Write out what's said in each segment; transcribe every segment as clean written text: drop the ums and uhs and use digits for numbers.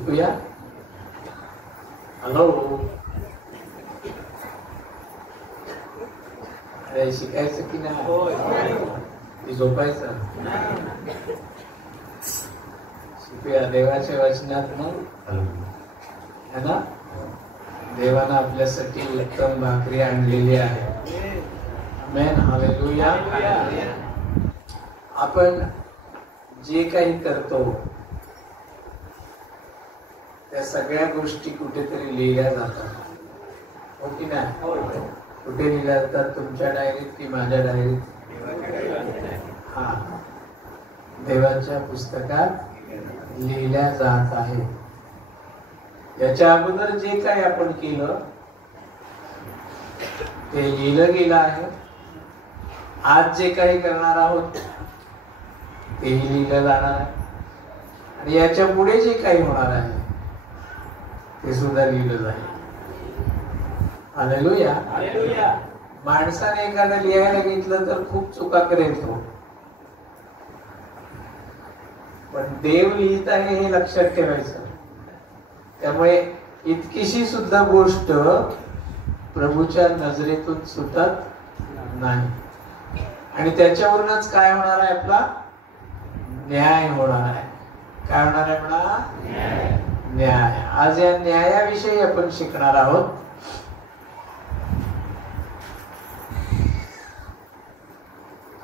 शिकूया. हॅलो, अरे शिकायचं की नाही? झोपायचं. शिकूया देवाच्या वचनात मग है ना. देवानं आपल्यासाठी उत्तम भाकरी आणलेली आहे. आमेन, हालेलुया. आपण जे काही करतो त्या सगळ्या गोष्टी कुठेतरी लिहिल्या जातात, हो की नाही? कुठे लिहिल्या जातात? तुमच्या डायरीत की माझ्या डायरीत? हा, देवाच्या पुस्तकात लिहिल्या जात आहे. याच्या अगोदर जे काही आपण केलं ते लिहिलं गेलं आहे. आज जे काही करणार आहोत तेही लिहिलं जाणार आहे. आणि याच्या पुढे जे काही होणार आहे ते सुद्धा लिहिलं जाईल. हालेलुया. माणसाने एखादं लिहायला घेतलं तर खूप चुका करेल तो, पण देव लिहित आहे हे लक्षात ठेवायचं. त्यामुळे इतकीशी सुद्धा गोष्ट प्रभूच्या नजरेतून सुटत नाही. आणि त्याच्यावरूनच काय होणार आहे? आपला न्याय होणार आहे. काय होणार आहे म्हणा? न्याय. आज या न्यायाविषयी आपण शिकणार आहोत.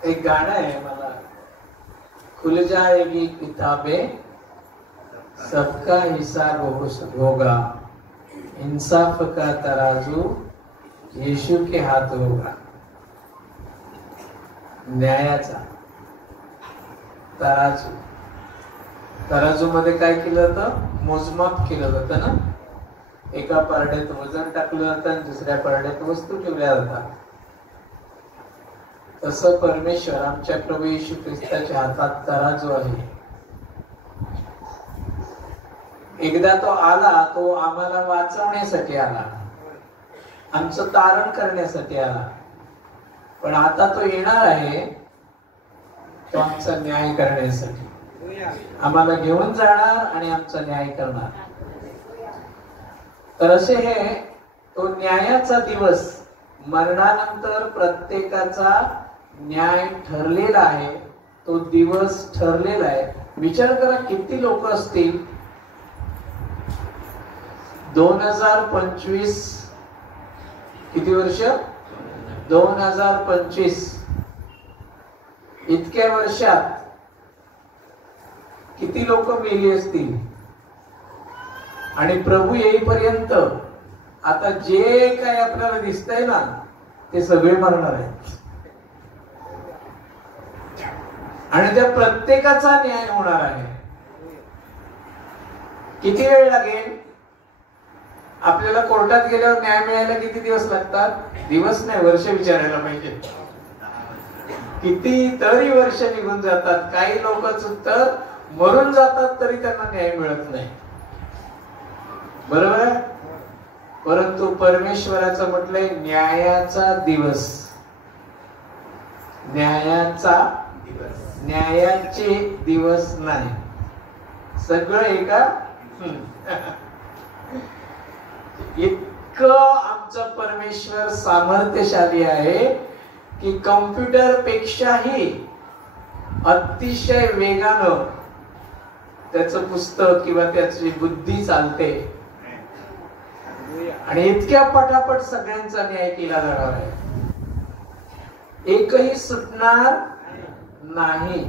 एक गाणं आहे, मला खुल जाएगी किताबें सबका हिसाब होगा, इंसाफ का तराजू यीशु के हाथ होगा. न्यायाचा तराजू. तराजू मध्ये काय केलं जातं? मोजमाप केलं जातं ना. एका पारड्यात वजन टाकलं जातं आणि दुसऱ्या पारड्यात वस्तू ठेवल्या जातात. तसं परमेश्वर आमच्या प्रभू येशू ख्रिस्ताच्या हातात तराजू आहे. एकदा तो आला, तो आम्हाला वाचवण्यासाठी आला, आमचं तारण करण्यासाठी आला. पण आता तो येणार आहे, तो आमचा न्याय करण्यासाठी. आम्हाला घेऊन जाणार आणि आमचा न्याय करणार. तर असे हे तो न्यायाचा दिवस, मरणानंतर प्रत्येकाचा न्याय ठरलेला आहे. तो दिवस ठरलेला आहे. विचार करा किती लोक असतील. 2025 किती वर्ष? 2025. इतक्या वर्षात किती लोक मेली असतील. आणि प्रभू येईपर्यंत आता जे काही आपल्याला दिसतंय ना ते सगळे मरणार आहेत. आणि त्या प्रत्येकाचा न्याय होणार आहे. किती वेळ लागेल? आपल्याला कोर्टात गेल्यावर न्याय मिळायला किती दिवस लागतात? दिवस नाही, वर्ष विचारायला पाहिजे. किती तरी वर्ष निघून जातात. काही लोक तर मरून जातात तरी त्यांना न्याय मिळत नाही. बरोबर आहे? परंतु परमेश्वराचं म्हटलंय न्यायाचा दिवस. न्यायाचा दिवस, न्यायाचे दिवस नाही. सगळं एका इतकं आमचं परमेश्वर सामर्थ्यशाली आहे की कॉम्प्युटर पेक्षाही अतिशय वेगानं त्याचं पुस्तक किंवा त्याची बुद्धी चालते. आणि इतक्या पटापट सगळ्यांचा न्याय केला जाणार आहे. एकही सुटणार नाही.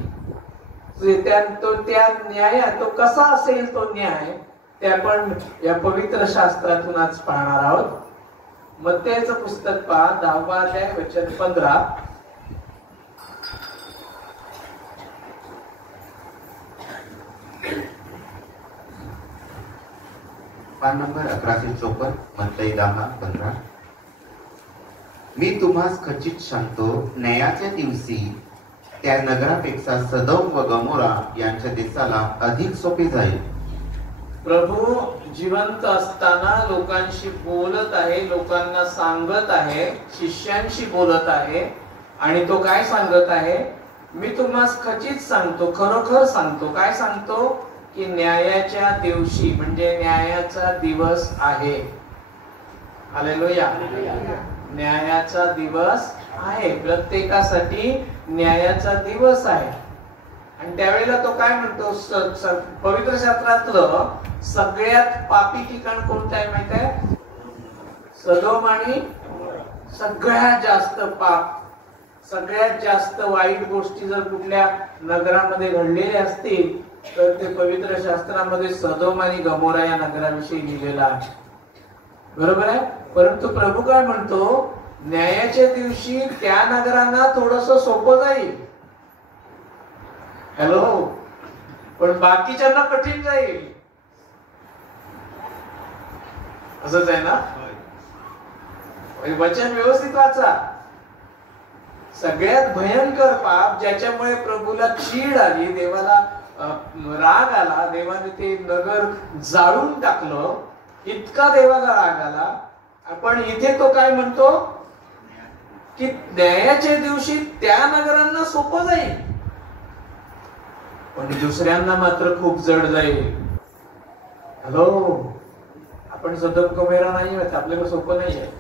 त्या न्याय तो कसा असेल तो न्याय ते आपण या पवित्र शास्त्रातून आज पाहणार आहोत. मत्तेचं पुस्तक पहा, 10वा अध्याय वचन 15. पान नंबर 1154, मत्तई 10:15. मी तुम्हास खचित सांगतो, न्यायाच्या दिवशी त्या नगरापेक्षा सदोम व गमोरा यांच्या देशाला अधिक सोपे जाईल. प्रभू जिवंत असताना लोकांशी बोलत आहे, लोकांना सांगत आहे, शिष्यांशी बोलत आहे. आणि तो काय सांगत आहे? मी तुम्हास खचित सांगतो, खरोखर सांगतो. काय सांगतो? की न्यायाच्या दिवशी म्हणजे न्यायाचा दिवस आहे. हालेलुया. न्यायाचा दिवस आहे, प्रत्येकासाठी न्यायाचा दिवस आहे. आणि त्यावेळेला तो काय म्हणतो, पवित्र शास्त्रातलं सगळ्यात पापी ठिकाण कोणतं आहे माहित आहे? सदोम आणि सगळ्यात जास्त पाप, सगळ्यात जास्त वाईट गोष्टी जर कुठल्या नगरामध्ये घडलेल्या असतील तर ते पवित्र शास्त्रामध्ये सदोम आणि गमोरा या नगराविषयी लिहिलेलं आहे. बरोबर आहे. परंतु प्रभू काय म्हणतो, न्यायाच्या दिवशी त्या नगरांना थोडस सोपं जाईल. हॅलो. पण बाकीच्यांना कठीण जाईल. असंच आहे ना. वचन व्यवस्थित वाचा. सगळ्यात भयंकर पाप ज्याच्यामुळे प्रभूला चीड आली, देवाला राग आला, देवाने ते नगर जाळून टाकलं, इतका देवाला राग आला. पण इथे तो काय म्हणतो की न्यायाच्या दिवशी त्या नगरांना सोपं जाईल पण दुसऱ्यांना मात्र खूप जड जाईल. हॅलो. आपण सदोम गमोरा नाही आहेत, आपल्याला सोपं नाही आहे,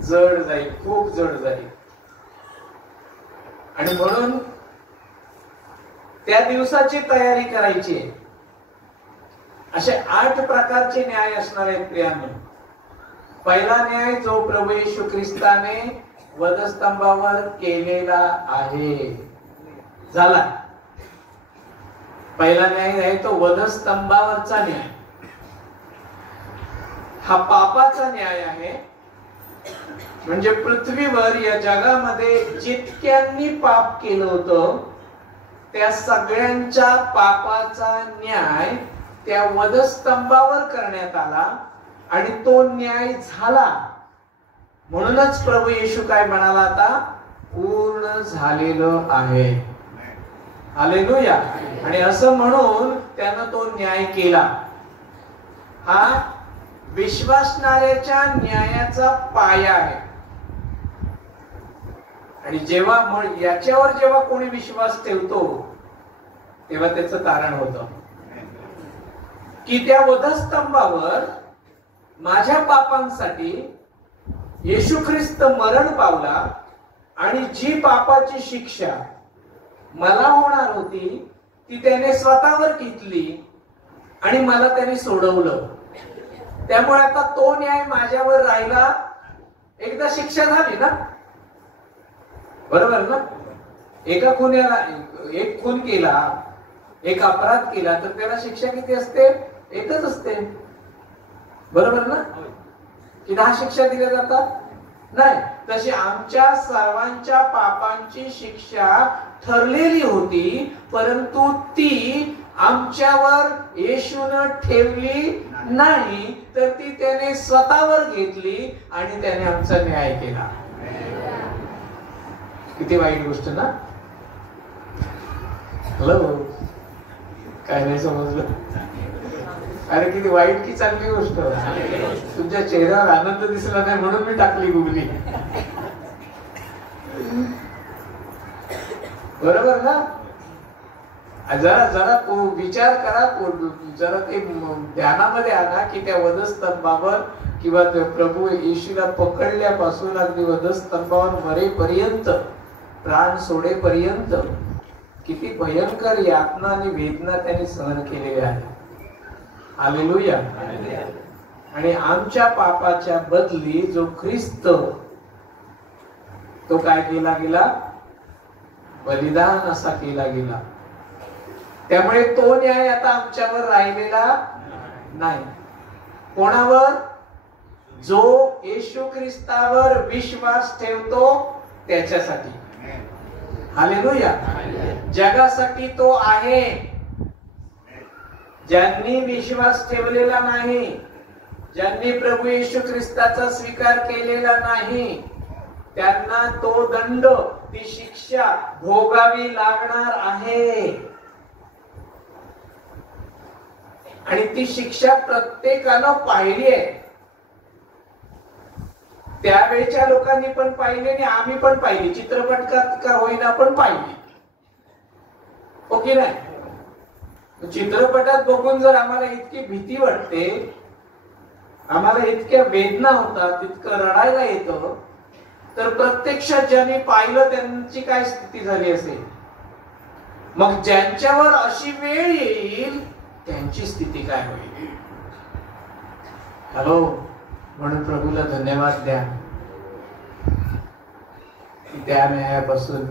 जड जाईल, खूप जड जाईल. आणि म्हणून त्या दिवसाची तयारी करायची आहे. असे 8 प्रकारचे न्याय असणार आहेत प्रियांनो. पहिला न्याय जो प्रभू येशू ख्रिस्ताने वधस्तंभावर केलेला आहे, झाला. पहिला न्याय आहे तो वधस्तंभावरचा न्याय. हा पापाचा न्याय आहे. म्हणजे पृथ्वीवर या जगामध्ये जितक्यांनी पाप केलं होतं त्या सगळ्यांच्या पापाचा न्याय त्या वधस्तंभावर करण्यात आला आणि तो न्याय झाला. म्हणूनच प्रभू येशू काय म्हणाला, आता पूर्ण झालेलं आहे. हालेलुया. आणि असं म्हणून त्यानं तो न्याय केला. हा विश्वासणाऱ्याच्या न्यायाचा पाया आहे. आणि जेव्हा याच्यावर जेव्हा कोणी विश्वास ठेवतो तेव्हा त्याचं कारण होतं की त्या वधस्तंभावर माझ्या पापांसाठी येशू ख्रिस्त मरण पावला आणि जी पापाची शिक्षा मला होणार होती ती त्याने स्वतःवर घेतली आणि मला त्याने सोडवलं. त्यामुळे आता तो न्याय माझ्यावर राहिला. एकदा शिक्षा झाली ना, बरोबर ना. एका खुन्याला, एक खून केला, एक अपराध केला तर त्याला शिक्षा किती असते? एकच असते. बरोबर ना. की 10 शिक्षा दिल्या जातात? नाही. तशी आमच्या सर्वांच्या पापांची शिक्षा ठरलेली होती, परंतु ती आमच्यावर येशूनं ठेवली नाही, तर ती त्याने स्वतःवर घेतली आणि त्याने आमचा न्याय केला. किती वाईट गोष्ट ना. हॅलो. काय नाही समजलं? अरे किती वाईट की चांगली गोष्ट. तुमच्या चेहऱ्यावर आनंद दिसला नाही म्हणून मी टाकली गुगली. बरोबर ना. जरा जरा विचार करा, जरा ते ध्यानामध्ये आणा की त्या वधस्तंभावर किंवा प्रभू येशूला पकडल्यापासून अगदी वधस्तंभावर मरेपर्यंत, प्राण सोडेपर्यंत किती भयंकर यातना आणि वेदना त्यांनी सहन केलेल्या आहेत. हालेलुया. आणि आमच्या पापाच्या बदली जो ख्रिस्त, तो काय केला गेला? बलिदान असा केला गेला. त्यामुळे तो न्याय आता आमच्यावर राहिलेला नाही. कोणावर? जो येशू ख्रिस्तावर विश्वास ठेवतो त्याच्यासाठी. हालेलुया. जगासाठी तो आहे. ज्यांनी विश्वास ठेवलेला नाही, ज्यांनी प्रभू येशू ख्रिस्ताचा स्वीकार केलेला नाही, त्यांना तो दंड, ती शिक्षा भोगावी लागणार आहे. आणि ती शिक्षा प्रत्येकानं पाहिली आहे. त्यावेळच्या लोकांनी पण पाहिली आणि आम्ही पण पाहिली, चित्रपटात का होईना पण पाहिली. की नाही? चित्रपटात बघून जर आम्हाला इतकी भीती वाटते, आम्हाला इतक्या वेदना होतात, इतकं रडायला येतं, तर प्रत्यक्षात ज्यांनी पाहिलं त्यांची काय स्थिती झाली असेल? मग ज्यांच्यावर अशी वेळ येईल त्यांची स्थिती काय होईल? हॅलो, म्हणून प्रभूला धन्यवाद द्या की त्या न्यायापासून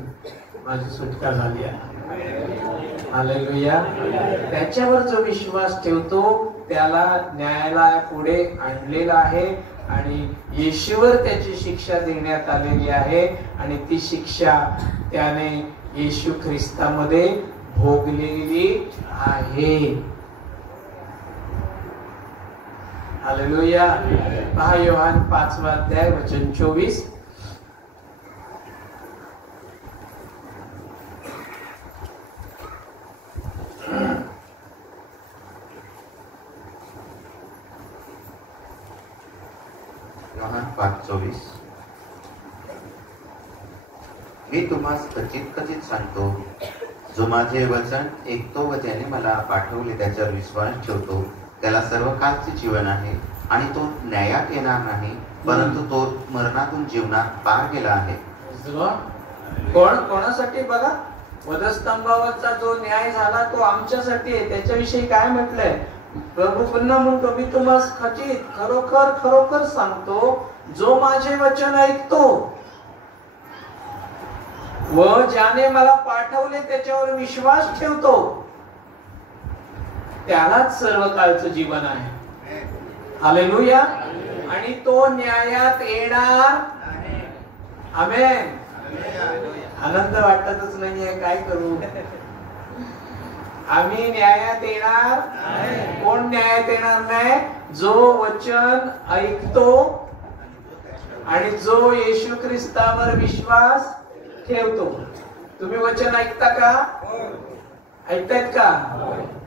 माझी सुटका झाली आहे. हालेलुया. त्याच्यावर जो विश्वास ठेवतो त्याला न्यायालयापुढे आणलेला आहे आणि येशूवर त्याची शिक्षा देण्यात आलेली आहे आणि ती शिक्षा त्याने येशू ख्रिस्तामध्ये भोगलेली आहे. हालेलुया. पहा योहान 5वा अध्याय वचन 24. योहान 5:24. मी तुम्हास खचित सांगतो, जो माझे वचन ऐकतो व त्याने मला पाठवले त्याच्यावर विश्वास ठेवतो त्याला सर्व कालचे जीवन आहे आणि तो न्यायात येणार नाही, परंतु तो मरणातून जीवनात पार गेला आहे. कोणासाठी? बघा, वधस्तंभावरचा जो न्याय झाला तो आमच्यासाठी आहे. त्याच्याविषयी काय म्हटलंय? प्रभू पुन्हा म्हणतो, मी तुम्हाला खचित खरोखर सांगतो, जो माझे वचन ऐकतो व ज्याने मला पाठवले त्याच्यावर विश्वास ठेवतो त्यालाच सर्व काळचं जीवन आहे. हालेलुया. आणि तो न्यायात येणार. आमेन. आनंद वाटतच नाहीये, काय करू? आम्ही न्यायात येणार. कोण न्यायात येणार नाही? जो वचन ऐकतो आणि जो येशू ख्रिस्तावर विश्वास ठेवतो. तुम्ही वचन ऐकता का? ऐकतायत का?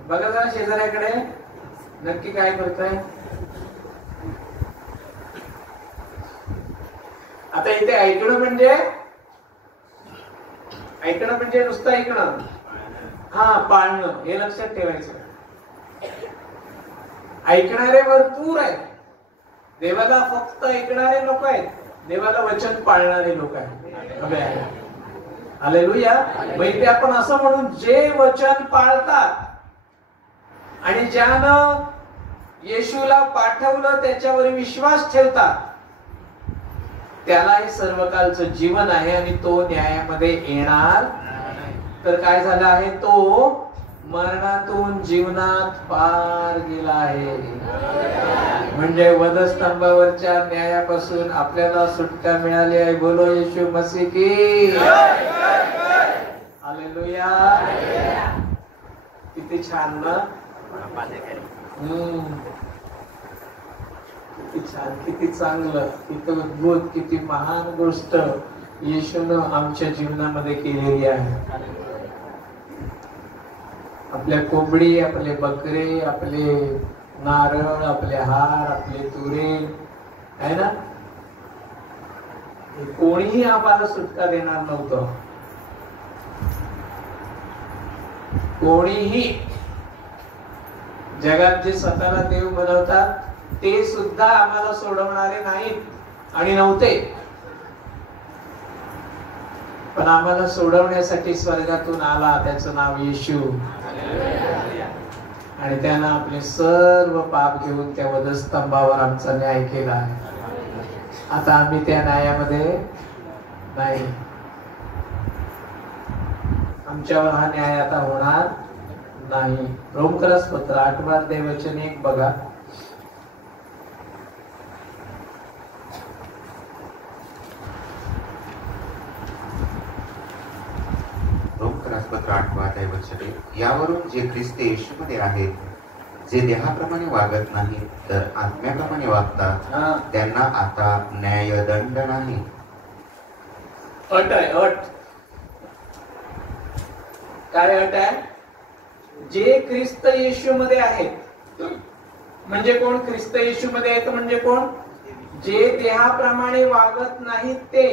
बघा जरा शेजाऱ्याकडे, नक्की काय करताय? आता इथे ऐकणं म्हणजे नुसतं ऐकणं, पाळणं, हे लक्षात ठेवायचं. ऐकणारे भरपूर आहेत. देवाला फक्त ऐकणारे लोक आहेत, देवाला वचन पाळणारे लोक आहेत. हालेलुया. म्हणजे आपण असं म्हणून, जे वचन पाळतात आणि ज्यानं येशूला पाठवलं त्याच्यावर विश्वास ठेवतात त्याला हे सर्वकालचं जीवन आहे आणि तो न्यायामध्ये येणार. तर काय झालं आहे? तो मरणातून जीवनात पार गेला आहे. म्हणजे वधस्तंभावरच्या न्यायापासून आपल्याला सुटका मिळाली आहे. बोलो येशू मसीह की. हालेलुया. किती छान ना? किती छान, किती चांगलं, किती अद्भुत, किती महान गोष्ट येशूनं आमच्या जीवनामध्ये केलेली आहे. आपल्या कोंबडी, आपले बकरे, आपले नारळ, आपले हार, आपले तुरे आहे ना, कोणीही आम्हाला सुटका देणार नव्हतं. कोणीही. जगात जे स्वतःला देव बनवतात ते सुद्धा आम्हाला सोडवणारे नाहीत आणि नव्हते. पण आम्हाला सोडवण्यासाठी स्वर्गातून आला, त्याचं नाव येशू. आणि त्यानं आपले सर्व पाप घेऊन त्या वधस्तंभावर आमचा न्याय केला आहे. आता आम्ही त्या न्यायामध्ये नाही. आमच्यावर हा न्याय आता होणार नाही. रोमकरास पत्र 8वा अध्याय वचन 1 बघा. रोमकरास पत्र 8वा अध्याय वचन 1. यावरून जे ख्रिस्त येशूमध्ये आहेत, जे देहाप्रमाणे वागत नाही तर आत्म्याप्रमाणे वागतात, त्यांना आता न्यायदंड नाही. अट आहे, अट. काय अट आहे? जे ख्रिस्त येशू मध्ये आहेत. म्हणजे कोण ख्रिस्त येशू मध्ये आहेत? म्हणजे कोण? जे देहाप्रमाणे वागत नाहीत ते.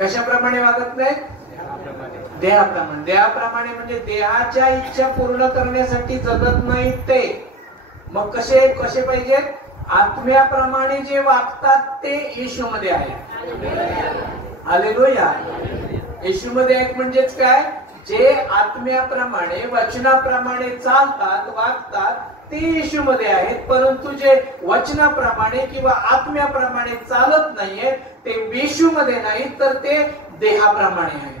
कशाप्रमाणे वागत नाहीत? देहाप्रमाणे. देहाप्रमाणे म्हणजे देहाच्या इच्छा पूर्ण करण्यासाठी जगत नाहीत ते. मग कसे कसे पाहिजेत? आत्म्याप्रमाणे जे वागतात ते येशूमध्ये आहे. हालेलुया. येशूमध्ये एक म्हणजेच काय? जे आत्म्याप्रमाणे वचनाप्रमाणे चालतात वागतात ते येशूमध्ये आहेत. परंतु जे वचनाप्रमाणे किंवा आत्म्याप्रमाणे चालत नाहीये ते येशूमध्ये नाही, तर ते देहाप्रमाणे आहेत.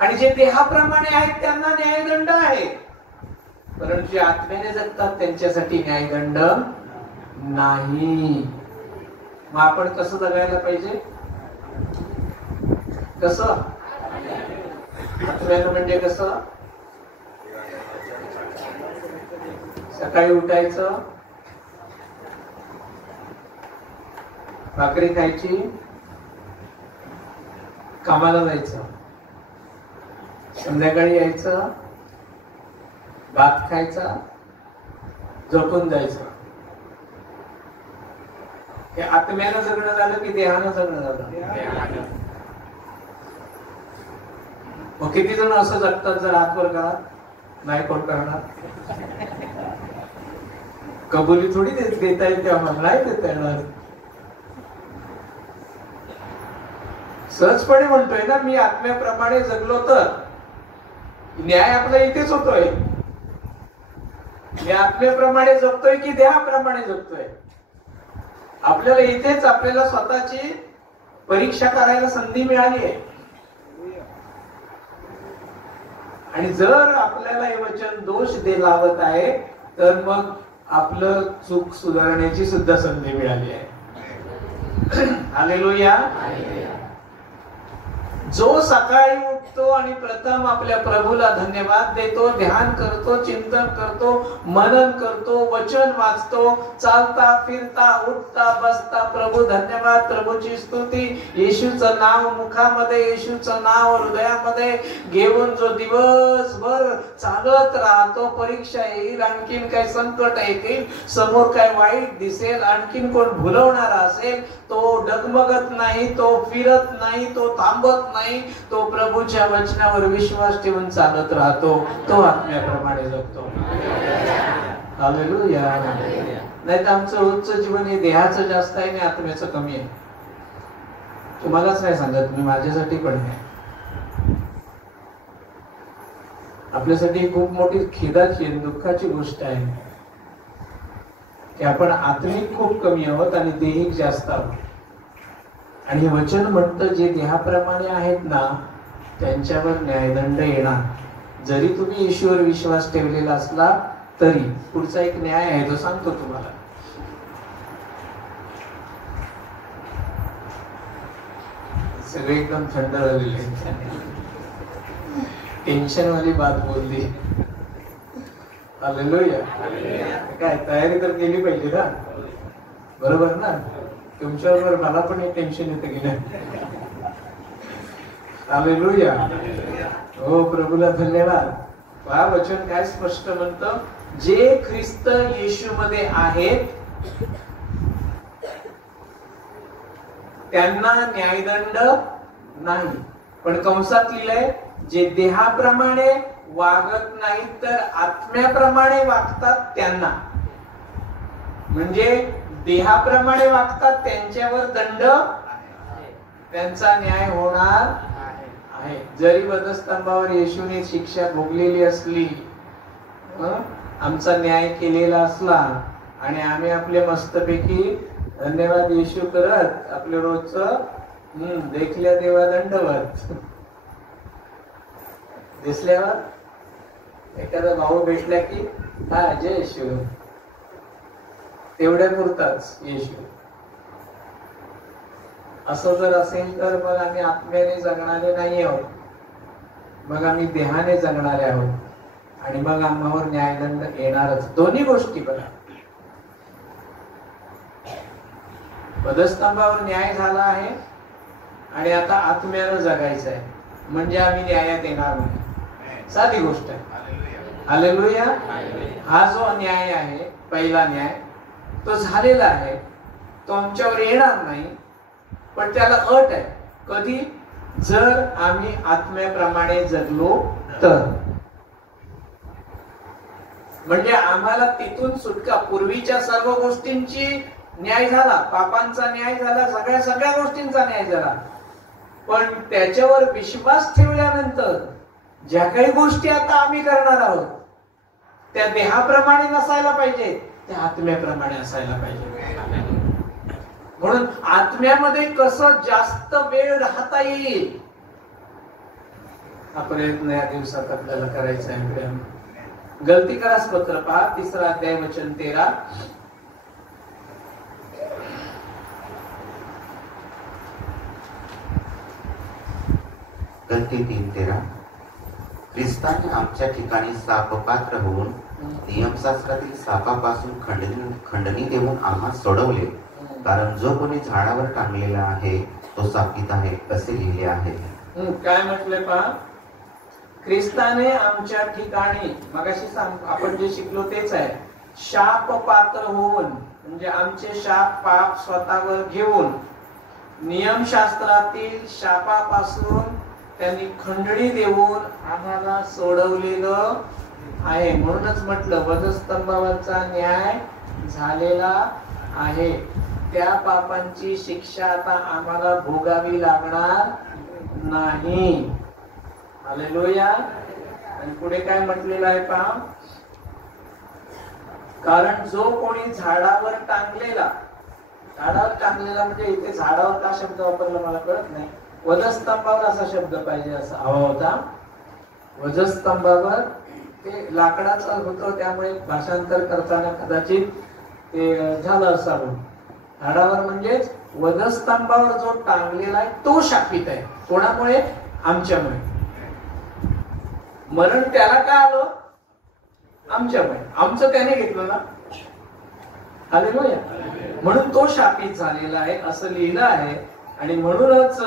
आणि जे देहाप्रमाणे आहेत त्यांना न्यायदंड आहे. परंतु जे आत्म्याने जगतात त्यांच्यासाठी न्यायदंड नाही. मग आपण कसं जगायला पाहिजे? कसं? आत्म्यानं म्हणजे कसं? सकाळी उठायचं, भाकरी खायची, कामाला जायचं, संध्याकाळी यायचं, भात खायचा, झोपून जायचं. हे आत्म्यानं जगणं झालं की देहानं जगणं झालं? मग किती जण असं जगतात? जर हातवर करा. नाही कोण करणार? कबुली थोडी देता येईल ते आम्हाला, नाही देता येणार. सहजपणे म्हणतोय ना मी, आत्म्याप्रमाणे जगलो तर न्याय आपला इथेच होतोय. मी आत्म्याप्रमाणे जगतोय की देहाप्रमाणे जगतोय? आपल्याला इथेच आपल्याला स्वतःची परीक्षा करायला संधी मिळाली आहे. आणि जर आपल्याला हे वचन दोष लावत आहे तर मग आपलं चूक सुधारण्याची सुद्धा संधी मिळाली आहे. हालेलुया. जो सकाळी उठतो आणि प्रथम आपल्या प्रभूला धन्यवाद देतो, ध्यान करतो, चिंतन करतो, मनन करतो, वचन वाचतो, चालता फिरता उठता बसता प्रभू धन्यवाद, प्रभूची स्तुती, येशूचं नाव मुखामध्ये, येशूचं नाव हृदयामध्ये घेऊन जो दिवसभर चालत राहतो, परीक्षा येईल, आणखीन काय संकट येतील, समोर काय वाईट दिसेल, आणखीन कोण भुलवणारा असेल, तो डगमगत नाही, तो फिरत नाही, तो थांबत नाही, तो प्रभूच्या वचनावर विश्वास ठेवून चालत राहतो. तो आत्म्याप्रमाणे जगतो. हालेलुया. नाही तर आमचं रोजचं जीवन हे देहाचं जास्त आहे आणि आत्म्याचं कमी आहे. तुम्हालाच नाही सांगत मी, माझ्यासाठी पण आहे. आपल्यासाठी खूप मोठी खेदाची आणि दुःखाची गोष्ट आहे की आपण आत्मिक खूप कमी आहोत आणि देहिक जास्त आहोत. आणि हे वचन म्हणतं जे देहाप्रमाणे आहेत ना त्यांच्यावर न्यायदंड येणार. जरी तुम्ही येशूवर विश्वास ठेवलेला असला तरी. पुढचा एक न्याय आहे तो सांगतो तुम्हाला. सगळे एकदम थंड झालेले, टेन्शन वाली बात बोलली. हालेलुया. काय तयारी तर केली पाहिजे ना, बरोबर ना? तुमच्यावर मला पण एक टेन्शन येतं की नाही. हालेलुया. हो प्रभूला धन्यवाद. पहा वचन काय स्पष्ट म्हणतं, जे ख्रिस्त येशूमध्ये आहेत त्यांना न्यायदंड नाही. पण कंसात लिहिलंय जे देहाप्रमाणे वागत नाहीत तर आत्म्याप्रमाणे वागतात त्यांना. म्हणजे देहाप्रमाणे वागतात त्यांच्यावर दंड, त्यांचा न्याय होणार आहे. जरी वधस्तंभावर येशूने शिक्षा भोगलेली असली, आमचा न्याय केलेला असला आणि आम्ही आपले मस्तपैकी धन्यवाद येशू करत आपलं रोजचं देखल्या देवा दंडवत, दिसल्यावर एखादा भाऊ भेटला की हा जय येशू, तेवढ्या पुरताच येशू. असं जर असेल तर मग आम्ही आत्म्याने जगणारे नाही आहोत, मग आम्ही देहाने जगणारे आहोत आणि मग आम्हावर न्यायदंड येणारच. दोन्ही गोष्टी बघा. वधस्तंभावर न्याय झाला आहे आणि आता आत्म्यानं जगायचं आहे, म्हणजे आम्ही न्यायात येणार नाही. साधी गोष्ट आहे. हालेलुया. हा जो न्याय आहे, पहिला न्याय, तो झालेला आहे, तो आमच्यावर येणार नाही. पण त्याला अट आहे. कधी? जर आम्ही आत्म्याप्रमाणे जगलो तर. म्हणजे आम्हाला तिथून सुटका, पूर्वीच्या सर्व गोष्टींची न्याय झाला, पापांचा न्याय झाला, सगळ्या गोष्टींचा न्याय झाला. पण त्याच्यावर विश्वास ठेवल्यानंतर ज्या काही गोष्टी आता आम्ही करणार आहोत त्या देहाप्रमाणे नसायला पाहिजे, त्या आत्म्याप्रमाणे असायला पाहिजे. म्हणून आत्म्यामध्ये कसं जास्त वेळ राहता येईल हा प्रयत्न या दिवसात आपल्याला करायचा आहे. गलती करास पत्र पहा, 3 अध्याय वचन 13. गलती 3:13. ख्रिस्ताने आमच्या ठिकाणी सापपात्र होऊन नियमशास्त्रातील सापापासून खंडणी देऊन आम्हा सोडवले, कारण जो कोणी झाडावर टांगलेला आहे तो सापीत आहे असे लिहिले आहे. काय म्हटलंय पहा, ख्रिस्ताने आमच्या ठिकाणी, मगाशी आपण जे शिकलो तेच आहे, शाप पात्र होऊन, म्हणजे आमचे शाप पाप स्वतःवर घेऊन नियमशास्त्रातील शापापासून त्यांनी खंडणी देऊन आम्हाला सोडवलेलं आहे. म्हणूनच म्हटलं वधस्तंभावरचा न्याय झालेला आहे. त्या पापांची शिक्षा आता आम्हाला भोगावी लागणार नाही. हालेलुया. आणि पुढे काय म्हटलेलं आहे पहा, कारण जो कोणी झाडावर टांगलेला म्हणजे इथे झाडावर का शब्द वापरला मला कळत नाही. वधस्तंभावर असा शब्द पाहिजे असा हवा होता. वधस्तंभावर ते लाकडाचा होतं, त्यामुळे भाषांतर करताना कदाचित ते झालं असावं. झाडावर म्हणजेच वधस्तंभावर जो टांगलेला आहे तो शापित आहे. कोणामुळे? आमच्यामुळे. मरण त्याला का आलं? आमच्यामुळे. आमचं त्याने घेतलं ना. हालेलुया. म्हणून तो शापित झालेला आहे असं लिहिलं आहे. आणि म्हणूनच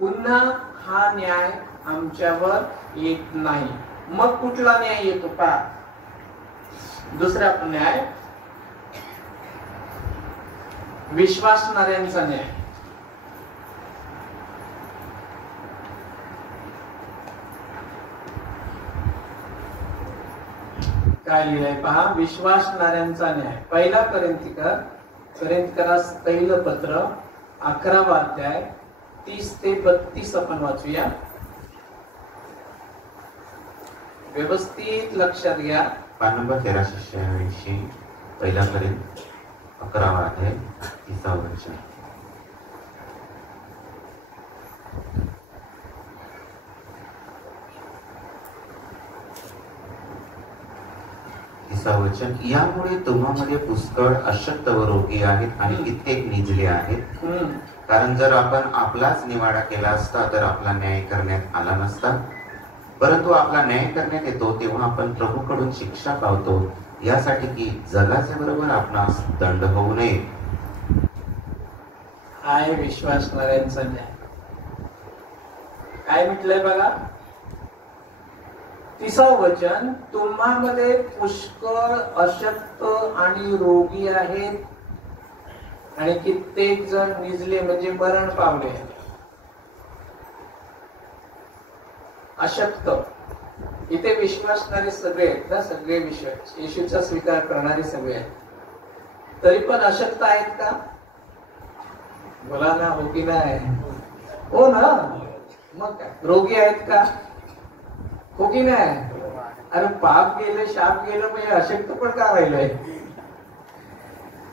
पुन्हा हा न्याय आमच्यावर येत नाही. मग कुठला न्याय येतो पहा, दुसरा न्याय, विश्वासणाऱ्यांचा न्याय. काय लिहिलंय पहा, विश्वासणाऱ्यांचा न्याय. 1 कोरिंथिकरास पहिलं पत्र 11वा अध्याय 30 ते 32 आपण वाचूया. व्यवस्थित लक्षात घ्या. पान नंबर 1386, 1 कोरिंथ 11वा अध्याय 30वा वचन. वचन, यामुळे तुम्हामध्ये पुष्कळ अशक्त व रोगी आहेत आणि कित्येक निजले आहेत. कारण जर आपण आपलाच निवाडा केला असता तर आपला न्याय करण्यात आला नसता, परंतु आपला न्याय करण्यात येतो तेव्हा आपण प्रभूकडून शिक्षा पावतो, यासाठी की जगाच्या बरोबर आपणास दंड होऊ नये. आहे विश्वासणाऱ्यांचा न्याय. काय म्हटलंय बघा, 30व वचन, तुम्हामध्ये पुष्कळ अशक्त आणि रोगी आहेत आणि कित्येक जण निजले म्हणजे मरण पावले. अशक्त, इथे विश्वासणारे सगळे आहेत ना, सगळे विश्वास येशूचा स्वीकार करणारे सगळे आहेत. तरी पण अशक्त आहेत का? बोला ना, हो की नाही? हो ना. मग काय, रोगी आहेत का? हो की नाही? अरे पाप गेलं, शाप गेलं, म्हणजे अशक्त पण का राहिलंय?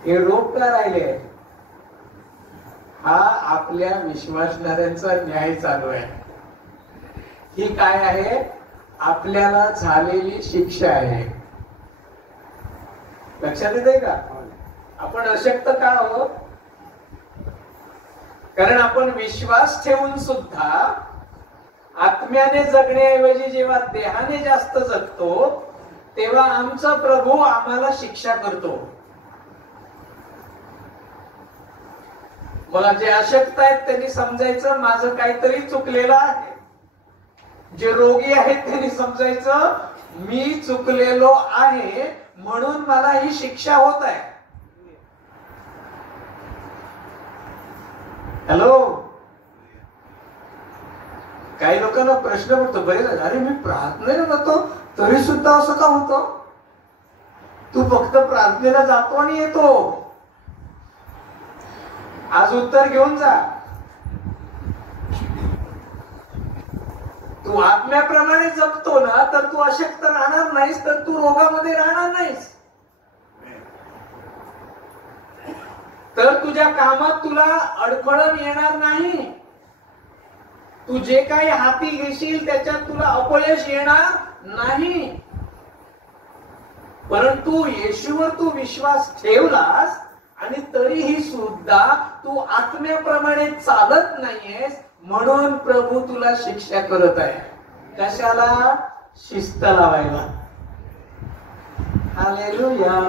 हे रोग का राहिले? हा आपल्या विश्वासणाऱ्यांचा न्याय चालू आहे. ही काय आहे? आपल्याला झालेली शिक्षा आहे. लक्षात येते का? आपण अशक्त का आहोत? कारण आपण विश्वास ठेवून सुद्धा आत्म्याने जगण्याऐवजी जेव्हा देहाने जास्त जगतो तेव्हा आमचा प्रभू आम्हाला शिक्षा करतो. मला जे अशक्त आहेत त्यांनी समजायचं माझं काहीतरी चुकलेलं आहे. जे रोगी आहेत त्यांनी समजायचं मी चुकलेलो आहे म्हणून मला ही शिक्षा होत आहे. हॅलो, काही लोकांना प्रश्न पडतो, बरेच अरे मी प्रार्थनेला जातो तरी सुद्धा असं का होतं? तू फक्त प्रार्थनेला जातो आणि येतो. आज उत्तर घेऊन जा. तू आत्म्याप्रमाणे जगतो ना, तर तू अशक्त राहणार नाहीस, तर तू रोगामध्ये राहणार नाहीस. तर तुझ्या कामात तुला अडखळण येणार नाही. तू जे काही हाती घेशील त्याच्यात तुला अपयश येणार नाही. परंतु येशूवर तू विश्वास ठेवलास आणि तरीही सुद्धा तू आत्म्याप्रमाणे चालत नाहीयेस, म्हणून प्रभू तुला शिक्षा करत आहे. कशाला? शिस्त लावायला. हालेलुया.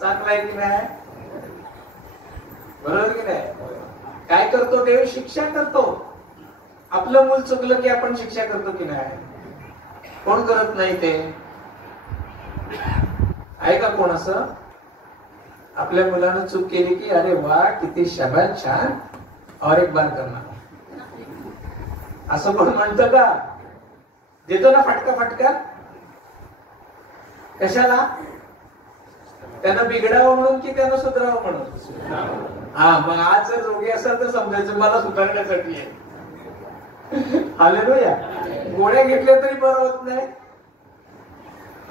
चांगलाय की नाही? बरोबर की नाही? काय करतो देव? शिक्षा करतो. आपलं मूल चुकलं की आपण शिक्षा करतो की नाही? कोण करत नाही ते? आहे का कोण असं? आपल्या मुलानं चूक केली की अरे वा किती शाबास, छान, और एक बार करणार, असं कोण म्हणतं का? देतो ना फटका फटका. कशाला? त्यानं बिघडावं म्हणून की त्यानं सुधारावं म्हणून? हा, मग आज जर रोगी असाल तर समजायचं मला सुधारण्यासाठी आहे. हालेलुया. गोळ्या घेतल्या तरी बरं होत नाही,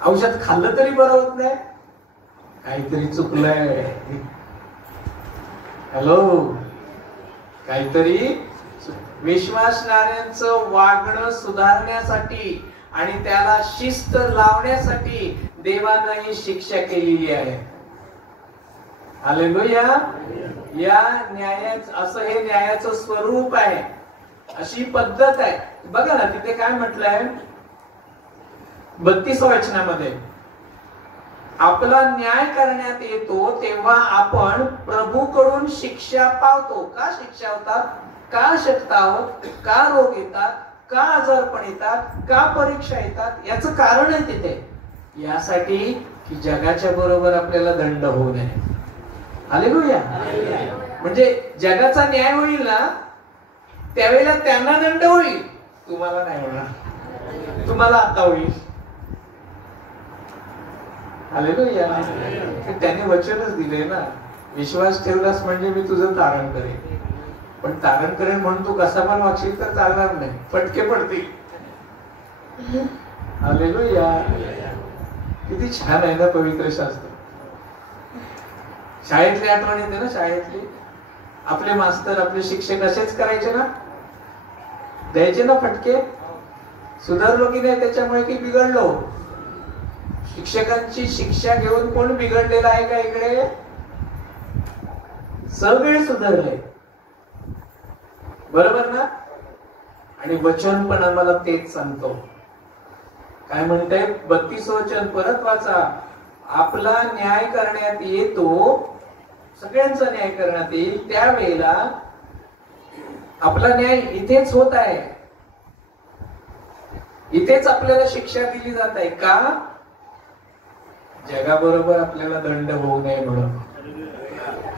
औषध खाल्लं तरी बरं होत नाही, काहीतरी चुकलंय. हॅलो, काहीतरी. विश्वासणाऱ्यांचं वागणं सुधारण्यासाठी आणि त्याला शिस्त लावण्यासाठी देवानं ही शिक्षा केलेली आहे. हालेलुया. या न्यायाचं, असं हे न्यायाचं स्वरूप आहे, अशी पद्धत आहे. बघा ना तिथे काय म्हटलंय 32व्या वचनामध्ये, आपला न्याय करण्यात येतो तेव्हा आपण प्रभूकडून शिक्षा पावतो. का शिक्षा होतात? का अशक्त आहोत? का रोग येतात? का आजारपण येतात? का परीक्षा येतात? याचं कारण आहे तिथे. यासाठी की जगाच्या बरोबर आपल्याला दंड होऊ नये. हालेलुया. म्हणजे जगाचा न्याय होईल ना, त्यावेळेला त्यांना दंड होईल, तुम्हाला नाही होणार. तुम्हाला आता होईल. हालेलुया. त्याने वचनच दिले ना, विश्वास ठेवलास म्हणजे मी तुझं तारण करेन. पण तारण करेन म्हणून तू कसा पण वागशील तर चालणार नाही, फटके पडतील. हालेलुया. किती छान आहे ना पवित्र शास्त्र. शाळेतली आठवण येते ना, शाळेतली. आपले मास्तर, आपले शिक्षक असेच करायचे ना, द्यायचे ना फटके. सुधारलो की नाही त्याच्यामुळे की बिघडलो? शिक्षकांची शिक्षा घेऊन कोण बिघडलेला आहे का इकडे? सगळे सुधारले. बरोबर ना? आणि वचन पण आम्हाला तेच सांगतो. काय म्हणतंय 32 वचन परत वाचा. आपला न्याय करण्यात येतो, सगळ्यांचा न्याय करण्यात येईल, त्यावेळेला आपला न्याय इथेच होत आहे. इथेच आपल्याला शिक्षा दिली जात आहे. का? जगाबरोबर आपल्याला दंड होऊ नये म्हणून.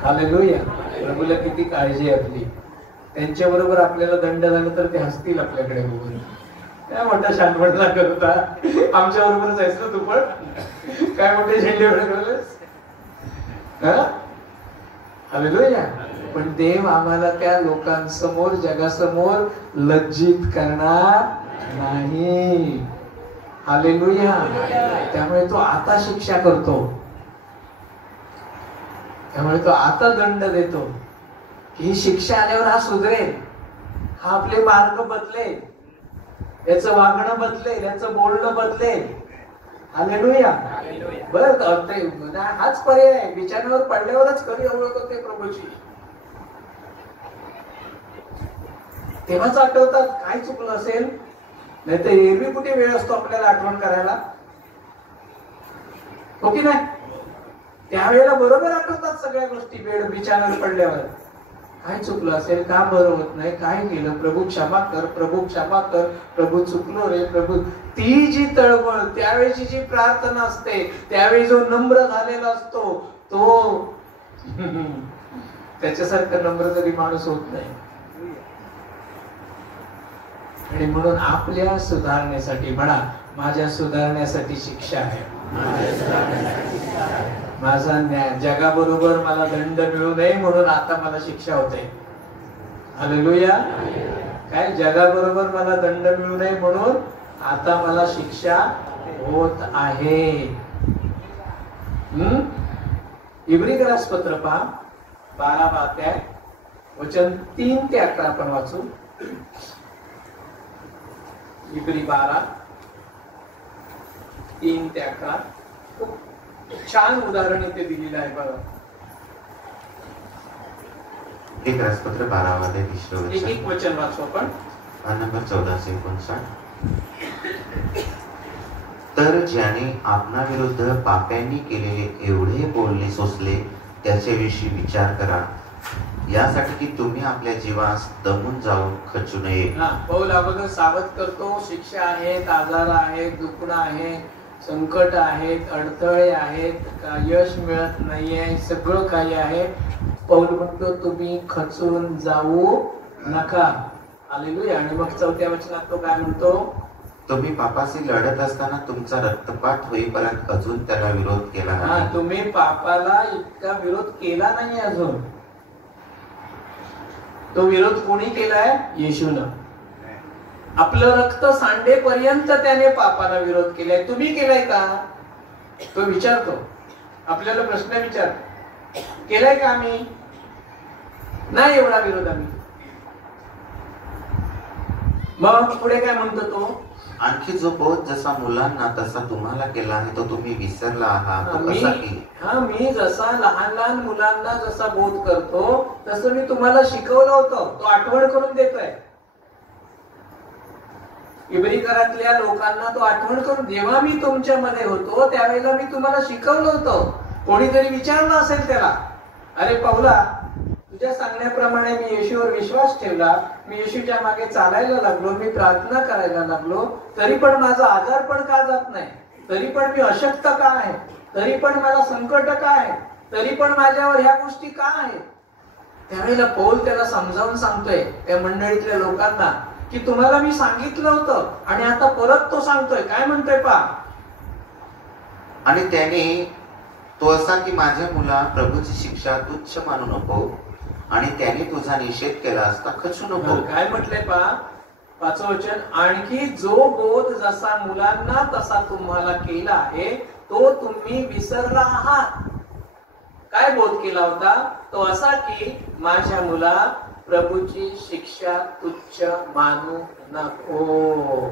हालेलुया. प्रभूला किती काळजी आहे आपली. त्यांच्या बरोबर आपल्याला दंड झाला तर ते हसतील आपल्याकडे बघून. काय मोठा शानपणा करता, आमच्या बरोबरच आहेस ना तू पण, काय मोठे झेंडे उडवलेस. हालेलुया. पण देव आम्हाला त्या लोकांसमोर, जगासमोर लज्जित करणार नाही. हालेलुया. त्यामुळे तो आता शिक्षा करतो, त्यामुळे तो आता दंड देतो. ही शिक्षा आल्यावर हा सुधरेल, हा आपले मार्ग बदलेल, याचं वागणं बदलेल, याचं बोलणं बदलेल. हालेलुया. बरं, हाच पर्याय. बिछाण्यावर पडल्यावरच खरी ओळख होते प्रभूची. तेव्हाच आठवतात काय चुकलं असेल, नाही तर एरवी कुठे वेळ असतो आपल्याला आठवण करायला, हो की नाही? त्यावेळेला बरोबर आठवतात सगळ्या गोष्टी. बेड बिछाण्यावर पडल्यावर काय चुकलं असेल, का बरं होत नाही, काय केलं, प्रभू क्षमा कर, प्रभू क्षमा कर, प्रभू चुकलो रे प्रभू. ती जी तळमळ, त्यावेळेची जी प्रार्थना असते, त्यावेळी जो नम्र झालेला असतो, तो त्याच्यासारखा नम्र तरी माणूस होत नाही. आणि म्हणून आपल्या सुधारण्यासाठी म्हणा, माझ्या सुधारण्यासाठी शिक्षा आहे. माझा न्याय जगाबरोबर मला दंड मिळू नये म्हणून आता मला शिक्षा होते. हालेलुया. काय जगाबरोबर मला दंड मिळू नये म्हणून आता मला शिक्षा होत आहे. इब्री पत्र पहा 12 अध्याय वचन 3 ते 11 आपण वाचू. इब्री 12 3 ते 11. खूप छान उदाहरण इथे दिलेलं आहे बघा. एक राजपत्र 12 एक वचन वाचू आपण. नंबर 1459. तर ज्याने आपणा विरुद्ध पाप्यांनी केलेले एवढे बोलणे सोसले त्याच्याविषयी विचार करा, यासाठी की तुम्ही आपल्या जीवास दमून जाऊन खचू नये. पौल अगोदर सावध करतो. शिक्षा आहेत, आजार आहेत, दुखणं आहे, संकट आहेत, अडथळे आहेत, यश मिळत नाहीये, सगळं काही आहे. पौल म्हणतो तुम्ही खचून जाऊ नका. हालेलुया. आणि मग 4थ्या वचनात तो काय म्हणतो? तुम्ही पापाशी लढत असताना तुमचा रक्तपात होईपर्यंत अजून त्याला विरोध केला नाही. तुम्ही पापाला इतका विरोध केला नाही अजून. तो विरोध कोणी केलाय? येशूनं. आपलं रक्त सांडेपर्यंत त्याने पापाला विरोध केलाय. तुम्ही केलाय का? तो विचारतो. आपल्याला प्रश्न विचारतो, केलाय का आम्ही? नाही एवढा विरोध आम्ही. मग पुढे काय म्हणतो तो? आणखी जो बोध जसा मुलांना तसा तुम्हाला केला आहे तो तुम्ही विसरला आहात. मी जसा लहान लहान मुलांना जसा बोध करतो तसं मी तुम्हाला शिकवलं होतं. तो आठवण करून देतोय. इब्रीकरातल्या लोकांना तो आठवण करून, जेव्हा मी तुमच्यामध्ये होतो त्यावेळेला मी तुम्हाला शिकवलं होतं. कोणीतरी विचारलं असेल त्याला, अरे पौला, तुझ्या सांगण्याप्रमाणे मी येशूवर विश्वास ठेवला, मी येशूच्या मागे चालायला लागलो, मी प्रार्थना करायला लागलो, तरी पण माझा आजार पण का जात नाही, तरी पण मी अशक्त का आहे, तरी पण मला संकट का आहे, तरी पण माझ्यावर ह्या गोष्टी का आहेत. त्यावेळेला पौल त्याला समजावून सांगतोय त्या मंडळीतल्या लोकांना की तुम्हाला मी सांगितलं होतं आणि आता परत तो सांगतोय. काय म्हणतोय पहा. आणि त्याने तो असा की माझ्या मुला प्रभूची शिक्षा तुच्छ मानू नको आणि त्याने तुझा निषेध केला असता खचू नको. काय म्हटलंय पहा 5वं वचन. आणखी जो बोध जसा मुलांना तसा तुम्हाला केला आहे तो तुम्ही विसरला आहात. काय बोध केला होता? तो असा की माझ्या मुला प्रभूची शिक्षा तुच्छ मानू नको.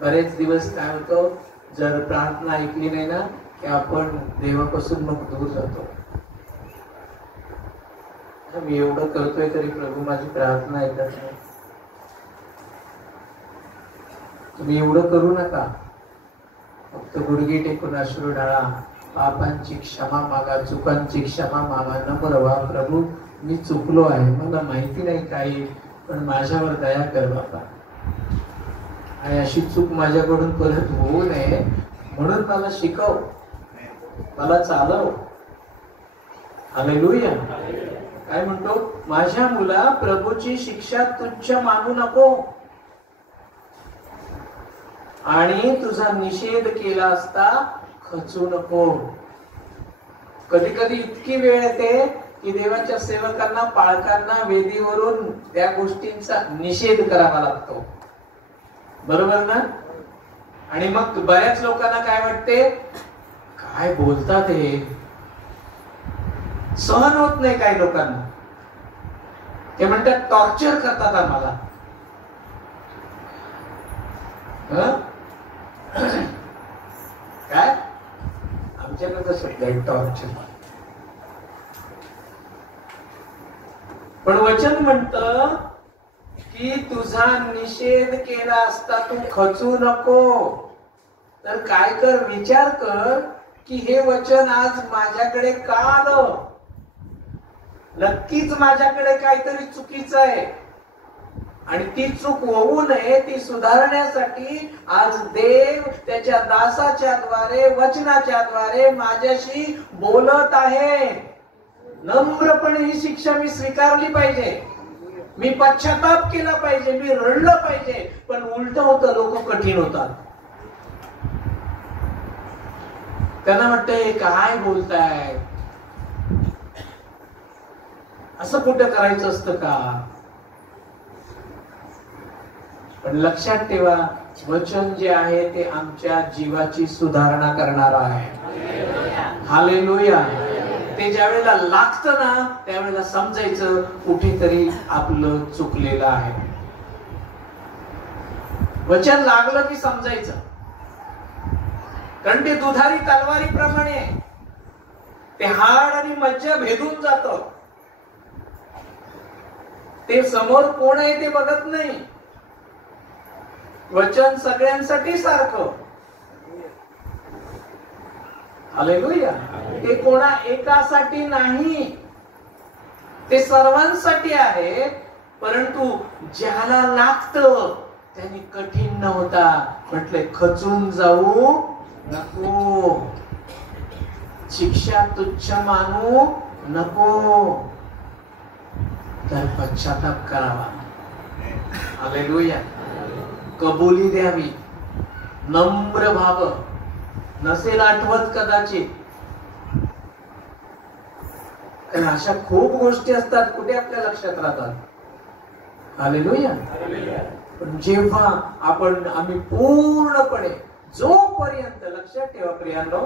बरेच दिवस काय होतो, जर प्रार्थना ऐकली नाही ना की आपण देवापासून मग दूर जातो. मी एवढं करतोय तरी प्रभू माझी प्रार्थना ऐकत नाही. तुम्ही एवढं करू नका. फक्त गुडघे टेकून अश्रू ढाळा, पापांची क्षमा मागा, चुकांची क्षमा मागा, नम्र व्हा. प्रभू मी चुकलो आहे, मला माहिती नाही काही, पण माझ्यावर दया कर बाबा, आणि अशी चूक माझ्याकडून परत होऊ नये म्हणून मला शिकव, मला चालव. हालेलुया. काय म्हणतो? माझ्या मुला प्रभूची शिक्षा तुच्छ मानू नको आणि तुझा निषेध केला असता खचू नको. कधी कधी इतकी वेळ येते की देवाच्या सेवकांना, पाळकांना वेदीवरून त्या गोष्टींचा निषेध करावा लागतो. बरोबर ना? आणि मग बऱ्याच लोकांना काय वाटते, काय बोलतात हे, सहन होत नाही. काही लोकांना ते म्हणतात टॉर्चर करतात आम्हाला. काय आमच्याकडे सध्या टॉर्चर. पण वचन म्हणतं की तुझा निषेध केला असता तू खचू नको. तर काय कर, विचार कर की हे वचन आज माझ्याकडे का आलं. नक्कीच माझ्याकडे काहीतरी चुकीचं आहे आणि ती चूक होऊ नये, ती सुधारण्यासाठी आज देव त्याच्या दासाच्या द्वारे, वचनाच्या द्वारे माझ्याशी बोलत आहे. नम्रपणे ही शिक्षा मी स्वीकारली पाहिजे. मी पश्चाताप केला पाहिजे, मी रडलं पाहिजे. पण उलट होतं, लोक कठीण होतात. त्यांना वाटतंय काय बोलताय, असं कुठं करायचं असतं का? पण लक्षात ठेवा, वचन जे आहे ते आमच्या जीवाची सुधारणा करणार आहे. हालेलुया. ते ज्या वेळेला लागतं ना, त्यावेळेला समजायचं कुठेतरी आपलं चुकलेलं आहे. वचन लागलं की समजायचं, कारण ते दुधारी तलवारीप्रमाणे ते हाड आणि मज्जा भेदून जात. ते समोर कोण आहे ते बघत नाही. वचन सगळ्यांसाठी सारखं. हालेलुया. ते कोणा एकासाठी नाही, ते सर्वांसाठी आहे. परंतु ज्याला लागतं त्यांनी कठीण न होता म्हटले खचून जाऊ नको, शिक्षा तुच्छ मानू नको, तर पश्चाताप करावा. हालेलुया. कबुली द्यावी, नम्र व्हावं. नसेल आठवत कदाचित, कारण अशा खूप गोष्टी असतात कुठे आपल्या लक्षात राहतात. हालेलुया. पण जेव्हा आम्ही पूर्णपणे, जोपर्यंत, लक्षात ठेवा प्रियांनो,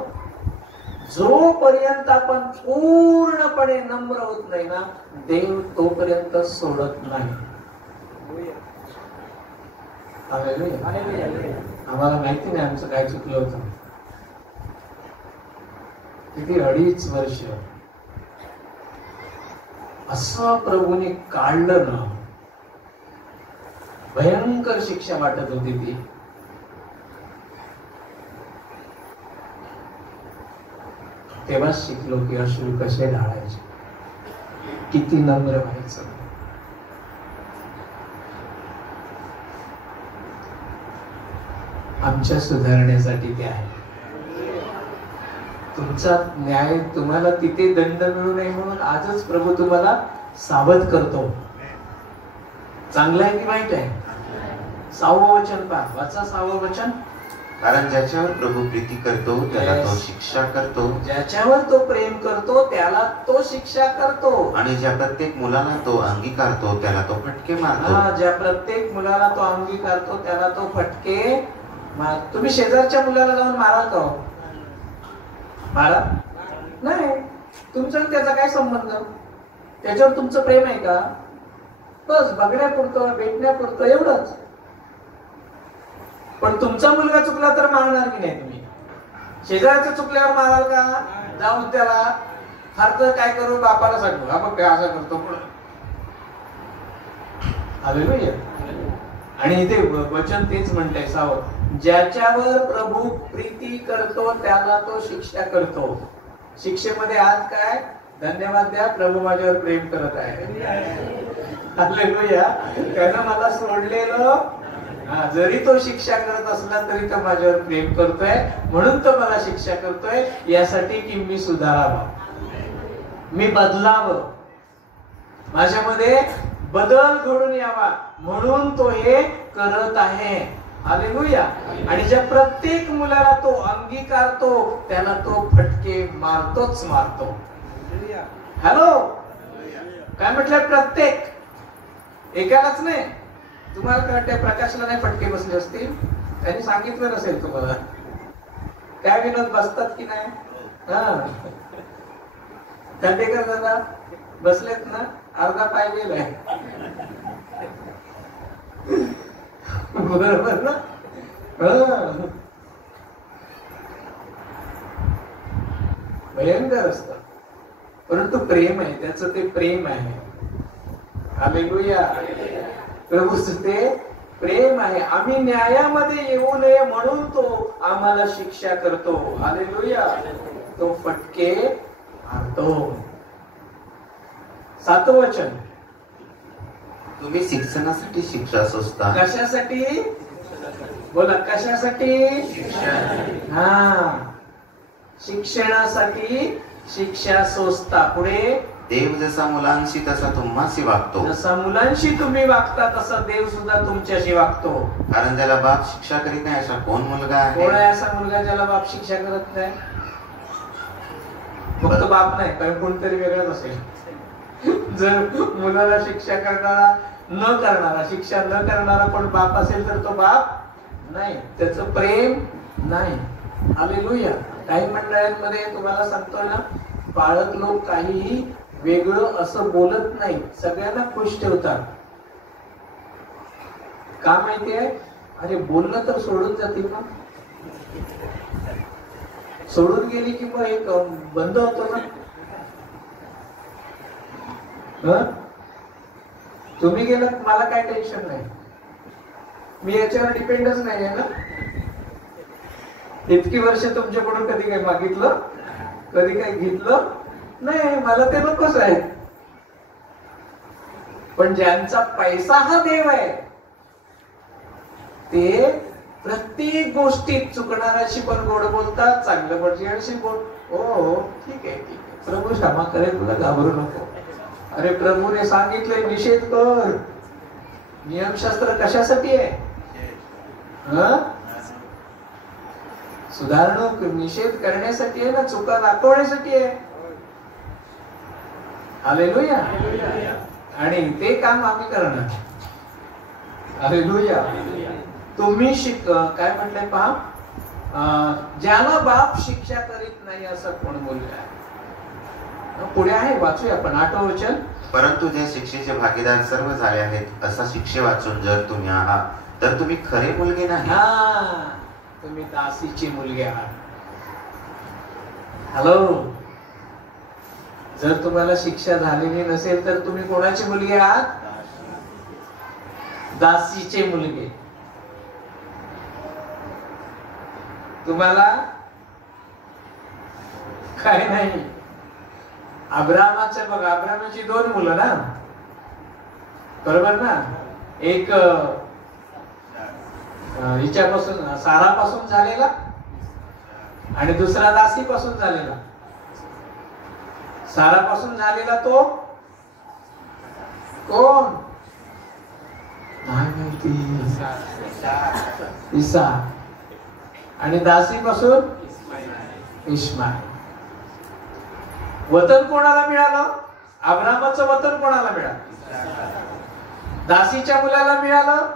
जोपर्यंत आपण पूर्णपणे नम्र होत नाही ना, देव तोपर्यंत सोडत नाही. आम्हाला माहिती नाही आमचं काय चुकलं होतं. किती 2.5 वर्ष असं प्रभूने काढलं ना, भयंकर शिक्षा वाटत होती ती. तेव्हाच शिकलो की अश्रू कसे ढाळायचे, किती नम्र व्हायचं. आमच्या सुधारण्यासाठी ते आहे. तुमचा न्याय, तुम्हाला तिथे दंड मिळू नये म्हणून आजच प्रभू तुम्हाला सावध करतो. चांगलं आहे की वाईट आहे? 6वं वचन पहा, वाचा 6वं वचन. कारण ज्याच्यावर प्रभू प्रीती करतो त्याला तो शिक्षा करतो, ज्याच्यावर तो प्रेम करतो त्याला तो शिक्षा करतो, आणि ज्या प्रत्येक मुलाला तो अंगीकारतो त्याला तो फटके मारतो. ज्या प्रत्येक मुलाला तो अंगीकारतो त्याला तो फटके मार. तुम्ही शेजारच्या मुलाला जाऊन माराल का? मारा नाही. तुमचा त्याचा काय संबंध? त्याच्यावर तुमचं प्रेम आहे का? बस बघण्यापुरतं, भेटण्यापुरतं एवढंच. पण तुमचा मुलगा चुकला तर मारणार की नाही तुम्ही? शेजारच्या चुकल्यावर माराल का? जाऊन त्याला फार तर काय करू, बापाला सांगू, हा बघ काय असं करतो. हालेलुया. आणि इथे वचन तेच म्हणतंय 6वं, ज्याच्यावर प्रभू प्रीती करतो त्याला तो शिक्षा करतो. शिक्षेमध्ये आज काय? धन्यवाद द्या, प्रभू माझ्यावर प्रेम करत आहे. हालेलुया. त्यानं मला सोडलेलं, जरी तो शिक्षा करत असला तरी तो माझ्यावर प्रेम करतोय, म्हणून तो मला शिक्षा करतोय, यासाठी की मी सुधारावं, मी बदलावं, माझ्यामध्ये बदल घडून यावा, म्हणून तो हे करत आहे. हालेलुया. आणि ज्या प्रत्येक मुलाला तो अंगीकारतो त्याला तो फटके मारतोच मारतो. हॅलो, काय म्हटलं? प्रत्येक, एकालाच नाही. तुम्हाला काय वाटतं प्रकाशला नाही फटके बसले असतील? त्यांनी सांगितलं नसेल तुम्हाला. काय विनोद बसतात की नाही? खांडेकर दादा बसलेत ना, अर्धा पाय गेलाय. बरोबर ना? भयंकर असत, परंतु प्रेम आहे, त्याचं ते प्रेम आहे. हालेलुया. प्रभूचं ते प्रेम आहे. आम्ही न्यायामध्ये येऊ नये म्हणून तो आम्हाला शिक्षा करतो. हालेलुया. तो फटके मारतो. 7वं वचन, तुम्ही शिक्षणासाठी शिक्षा सोसता. कशासाठी? बोला, कशासाठी? शिक्षणासाठी शिक्षा सोसता. पुढे देव जसा मुलांशी तसा तुम्हाशी वागतो. जसा मुलांशी तुम्ही वागता तसा देव सुद्धा तुमच्याशी वागतो. कारण ज्याला बाप शिक्षा करीत नाही असा कोण मुलगा कोण आहे आहे? असा मुलगा ज्याला बाप शिक्षा करत नाही? फक्त बाप नाही, कारण कोणतरी वेगळाच असेल. जर मुलाला शिक्षा करणारा शिक्षा न करणारा पण बाप असेल तर तो बाप नाही, त्याचं प्रेम नाही. हालेलुया. काही मंडळांमध्ये तुम्हाला सांगतोय ना, पाळक लोक काहीही वेगळं असं बोलत नाही, सगळ्यांना खुश ठेवतात. का माहितीये? अरे बोललं तर सोडून जातील ना, सोडून गेली की मग एक बंद होतो ना. तुम्ही गेलात मला काय टेन्शन नाही, मी याच्यावर डिपेंडच नाही आहे ना. इतकी वर्ष तुमच्याकडून कधी काही मागितलं, कधी काही घेतलं नाही, मला ते नकोच आहे. पण ज्यांचा पैसा हा देव आहे ते प्रत्येक गोष्टीत चुकणाऱ्याशी पण गोड बोलतात, चांगलं पर्यायाशी बोल. हो ठीक आहे, ठीक आहे, प्रभू क्षमा करेल, तुला घाबरू नको. अरे प्रभूने सांगितलंय निषेध कर. नियमशास्त्र कशासाठी आहे? सुधारणूक, निषेध करण्यासाठी आहे ना, चुका दाखवण्यासाठी आहे. हालेलुया. आणि ते काम आम्ही करणार. हालेलुया. तुम्ही काय म्हटलंय पहा, ज्याला बाप शिक्षा करीत नाही असं कोण मुलगा आहे? पुढे आहे, वाचूया आपण 8वं वचन. परंतु जे शिक्षेचे भागीदार सर्व झाले आहेत असा शिक्षे वाचून जर तुम्ही आहात तर तुम्ही खरे मुलगे नाही. तुम्ही दासीची मुलगी आहात. हॅलो. जर तुम्हाला शिक्षा झालेली नसेल तर तुम्ही कोणाची मुलगी आहात? दासीचे मुलगे. तुम्हाला काय नाही. अब्रामाचं बघा, अब्रामाची 2 मुलं ना, बरोबर ना. एक हिच्यापासून सारापासून झालेला आणि दुसरा दासीपासून झालेला. सारापासून झालेला तो कोण? नाही माहिती. इसा. आणि दासीपासून इस्माईल. वतन कोणाला मिळालं? अब्रामाचं वतन कोणाला मिळालं? दासीच्या मुलाला मिळालं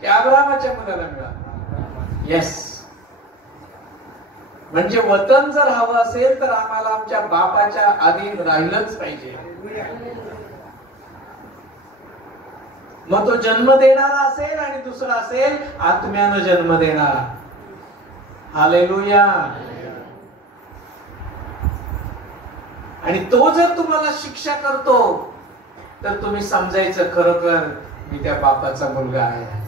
की अब्रामाच्या मुलाला मिळालं? येस. म्हणजे वतन जर हवं असेल तर आम्हाला आमच्या बापाच्या अधीन राहिलंच पाहिजे. मग तो जन्म देणारा असेल आणि दुसरा असेल आत्म्यानं जन्म देणारा. हालेलुया. आणि तो जर तुम्हाला शिक्षा करतो तर तुम्ही समजायचं खरोखर मी त्या बापाचा मुलगा आहे.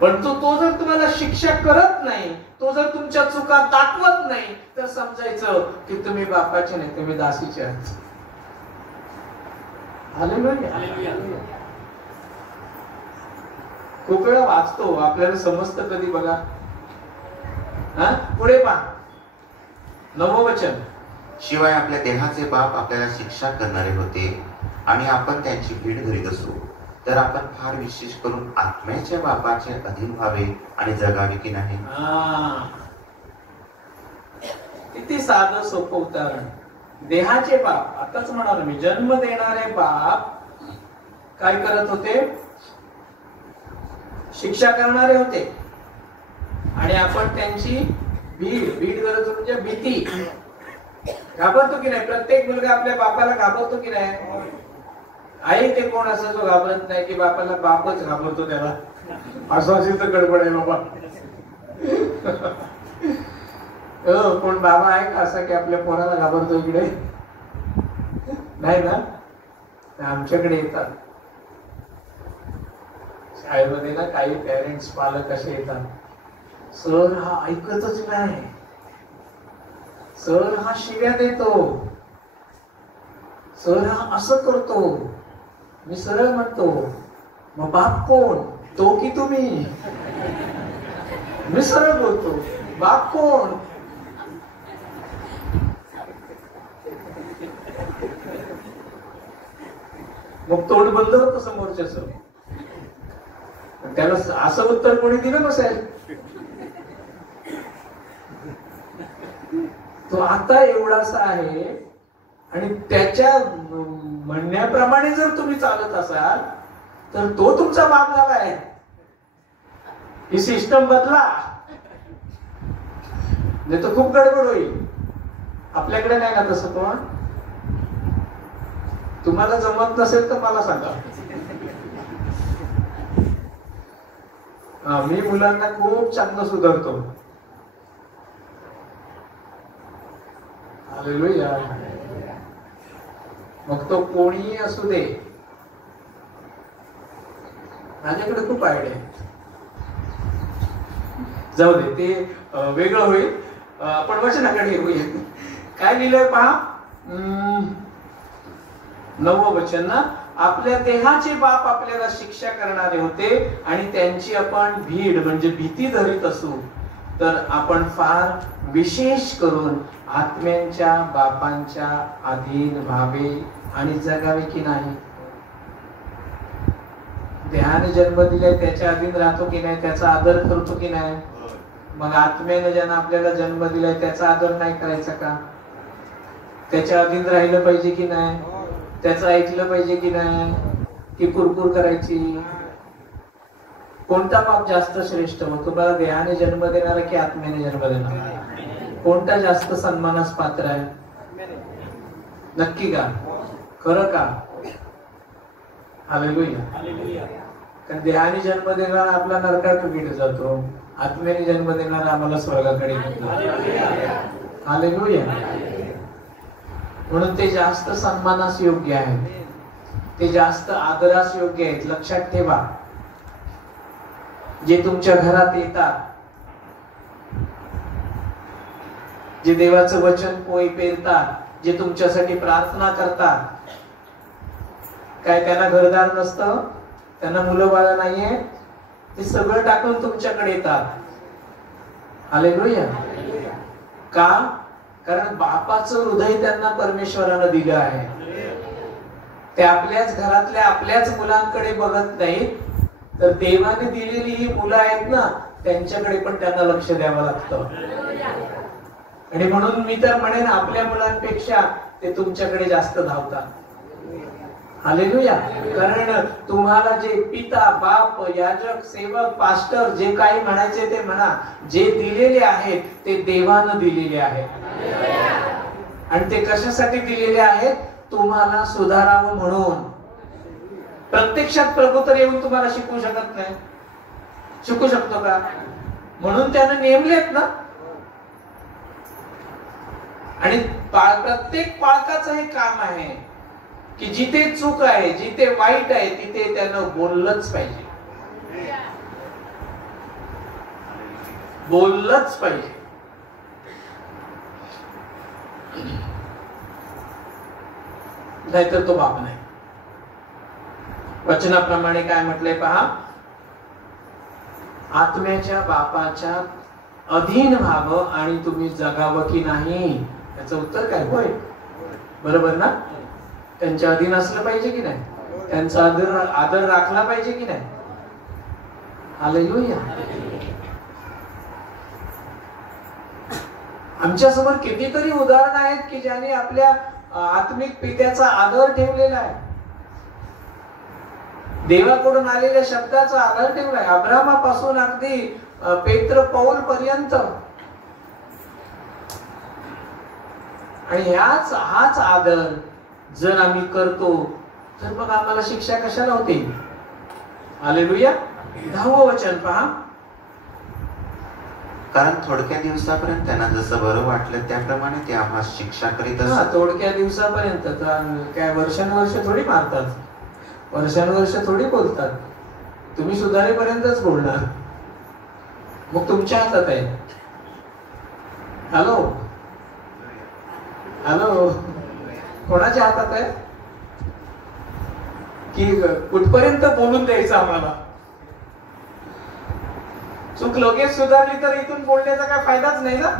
पण तो जर तुम्हाला शिक्षा करत नाही, तो जर तुमच्या चुका दाखवत नाही, तर समजायचं की तुम्ही बापाचे नाही, तुम्ही दासीचे आहात. हालेलुया. खूप वेळा वाचतो, आपल्याला समजतं कधी बघा. पुढे पहा 9वं वचन. शिवाय आपल्या देहाचे बाप आपल्याला शिक्षा करणारे होते आणि आपण त्यांची भीड धरीत असू तर आपण फार विशेष करून आत्म्याच्या बापाचे अधीन व्हावे आणि जगावे की नाही. किती साधं सोपं उदाहरण. देहाचे बाप, आताच म्हणाल मी, जन्म देणारे बाप काय करत होते? शिक्षा करणारे होते आणि आपण त्यांची भीड करत म्हणजे भीती. घाबरतो की नाही? प्रत्येक मुलगा आपल्या बापाला घाबरतो की नाही? आई ते कोण असं जो घाबरत नाही की बापाला बापच घाबरतो त्याला. असं असेल तर गडबड आहे बाबा. कोण बाबा आहे का असा की आपल्या पोराला घाबरतो? इकडे नाही ना. आमच्याकडे येतात शाळेमध्ये ना, काही पेरेंट्स पालक असे येतात, सर हा ऐकतच नाही, सर हा शिव्या देतो, सर हा असं करतो. मी सरळ म्हणतो, मग बाप कोण? तो की तुम्ही? मी सरळ बोलतो, बाप कोण? मग तोंड बंद होतं समोरच्याच. त्याला असं उत्तर कोणी दिलं नसेल. तो आता एवढासा आहे आणि त्याच्या म्हणण्याप्रमाणे जर तुम्ही चालत असाल तर तो तुमचा बाप झालाय. ही सिस्टम बदला, नाही तर खूप गडबड होईल. आपल्याकडे नाही ना तसं. पण तुम्हाला जमत नसेल तर मला सांगा. मी मुलांना खूप चांगलं सुधारतो. हालेलुया. मग तो कोणी असू दे, माझ्याकडे खूप आयडिया आहे. जाऊ दे, ते वेगळं होईल. आपण वचनाकडे येऊया. काय लिहिलंय पहा. 9वं वचन ना. आपल्या देहाचे बाप आपल्याला शिक्षा करणारे होते आणि त्यांची आपण भीड म्हणजे भीती धरीत असू तर आपण फार विशेष करून आत्म्यांच्या बापांच्या अधीन व्हावे आणि जगावे की नाही. देहाने जन्म दिलाय त्याच्या अधीन राहतो की नाही, त्याचा आदर करतो की नाही. मग आत्म्याने ज्यानं आपल्याला जन्म दिलाय त्याचा आदर नाही करायचा का? त्याच्या अधीन राहिलं पाहिजे की नाही, त्याचं ऐकलं पाहिजे की नाही, की कुरकुर करायची. कोणता बाप जास्त श्रेष्ठ? मग तुम्हाला देहाने जन्म देणारा की आत्म्याने जन्म देणारा? कोणता जास्त सन्मानास पात्र आहे? नक्की का? खरं का? हालेलुया. कारण देहाने जन्म देणारा आपला नरकात गेला जातो, आत्म्याने जन्म देणारा आम्हाला स्वर्गाकडे घेतो. हालेलुया. म्हणून ते जास्त सन्मानास योग्य आहेत, ते जास्त आदरास योग्य आहेत. लक्षात ठेवा. जे तुमच्या घरात येतात, जे देवाचं वचन पोई पेरतात, जे तुमच्यासाठी प्रार्थना करतात, काय त्यांना घरदार नसतं, त्यांना मुलं बाळ नाहीये, ते सगळं टाकून तुमच्याकडे येतात. हालेलुया. का? कारण बापाचं हृदय त्यांना परमेश्वरानं दिलं आहे. ते आपल्याच घरातल्या आपल्याच मुलांकडे बघत नाहीत, तर देवाने दिलेली ही मुलं आहेत ना, त्यांच्याकडे पण त्यांना लक्ष द्यावं लागतं. आणि म्हणून मी तर म्हणेन आपल्या मुलांपेक्षा ते तुमच्याकडे जास्त धावतात. हालेलुया. कारण तुम्हाला जे पिता, बाप, याजक, सेवक, पास्टर जे काही म्हणायचे ते म्हणा, जे दिलेले आहेत ते देवानं दिलेले आहेत. आणि ते कशासाठी दिलेले आहेत? तुम्हाला सुधारावं म्हणून. प्रत्यक्षात प्रभू तर येऊन तुम्हाला शिकवू शकत नाही. शिकू शकतो का? म्हणून त्यानं नेमलेत ना. आणि प्रत्येक पालकाचं हे काम आहे की जिथे चूक आहे, जिथे वाईट आहे, तिथे त्यानं बोललंच पाहिजे. बोललंच पाहिजे. नाहीतर तो बाप नाही. वचनाप्रमाणे काय म्हटलंय पहा. आत्म्याच्या बापाच्या अधीन व्हावं आणि तुम्ही जगावं की नाही. याचं उत्तर काय? होय. बरोबर ना. त्यांच्या अधीन असलं पाहिजे की नाही, त्यांचा आदर राखला पाहिजे की नाही. हालेलुया. आमच्या समोर कितीतरी उदाहरण आहेत की ज्याने आपल्या आत्मिक पित्याचा आदर ठेवलेला आहे, देवाकडून आलेल्या शब्दाचा आदर ठेवलाय. अब्रामापासून अगदी पेत्र पौल पर्यंत. आणि हाच आदर जर आम्ही करतो तर मग आम्हाला शिक्षा कशाला होते? हालेलुया. 10वं वचन पहा. कारण थोडक्या दिवसापर्यंत त्यांना जसं बरं वाटलं त्याप्रमाणे ते आम्हाला शिक्षा करीत असतात. थोडक्या दिवसापर्यंत काय वर्षानुवर्ष थोडी मारतात, वर्षानुवर्ष थोडी बोलतात. तुम्ही सुधारेपर्यंतच बोलणार. मग तुमच्या हातात आहे. Hello hello. कोणाच्या हातात आहे की कुठपर्यंत बोलून द्यायचं आम्हाला? चूक लगेच सुधारली तर इथून बोलण्याचा काय फायदाच नाही ना.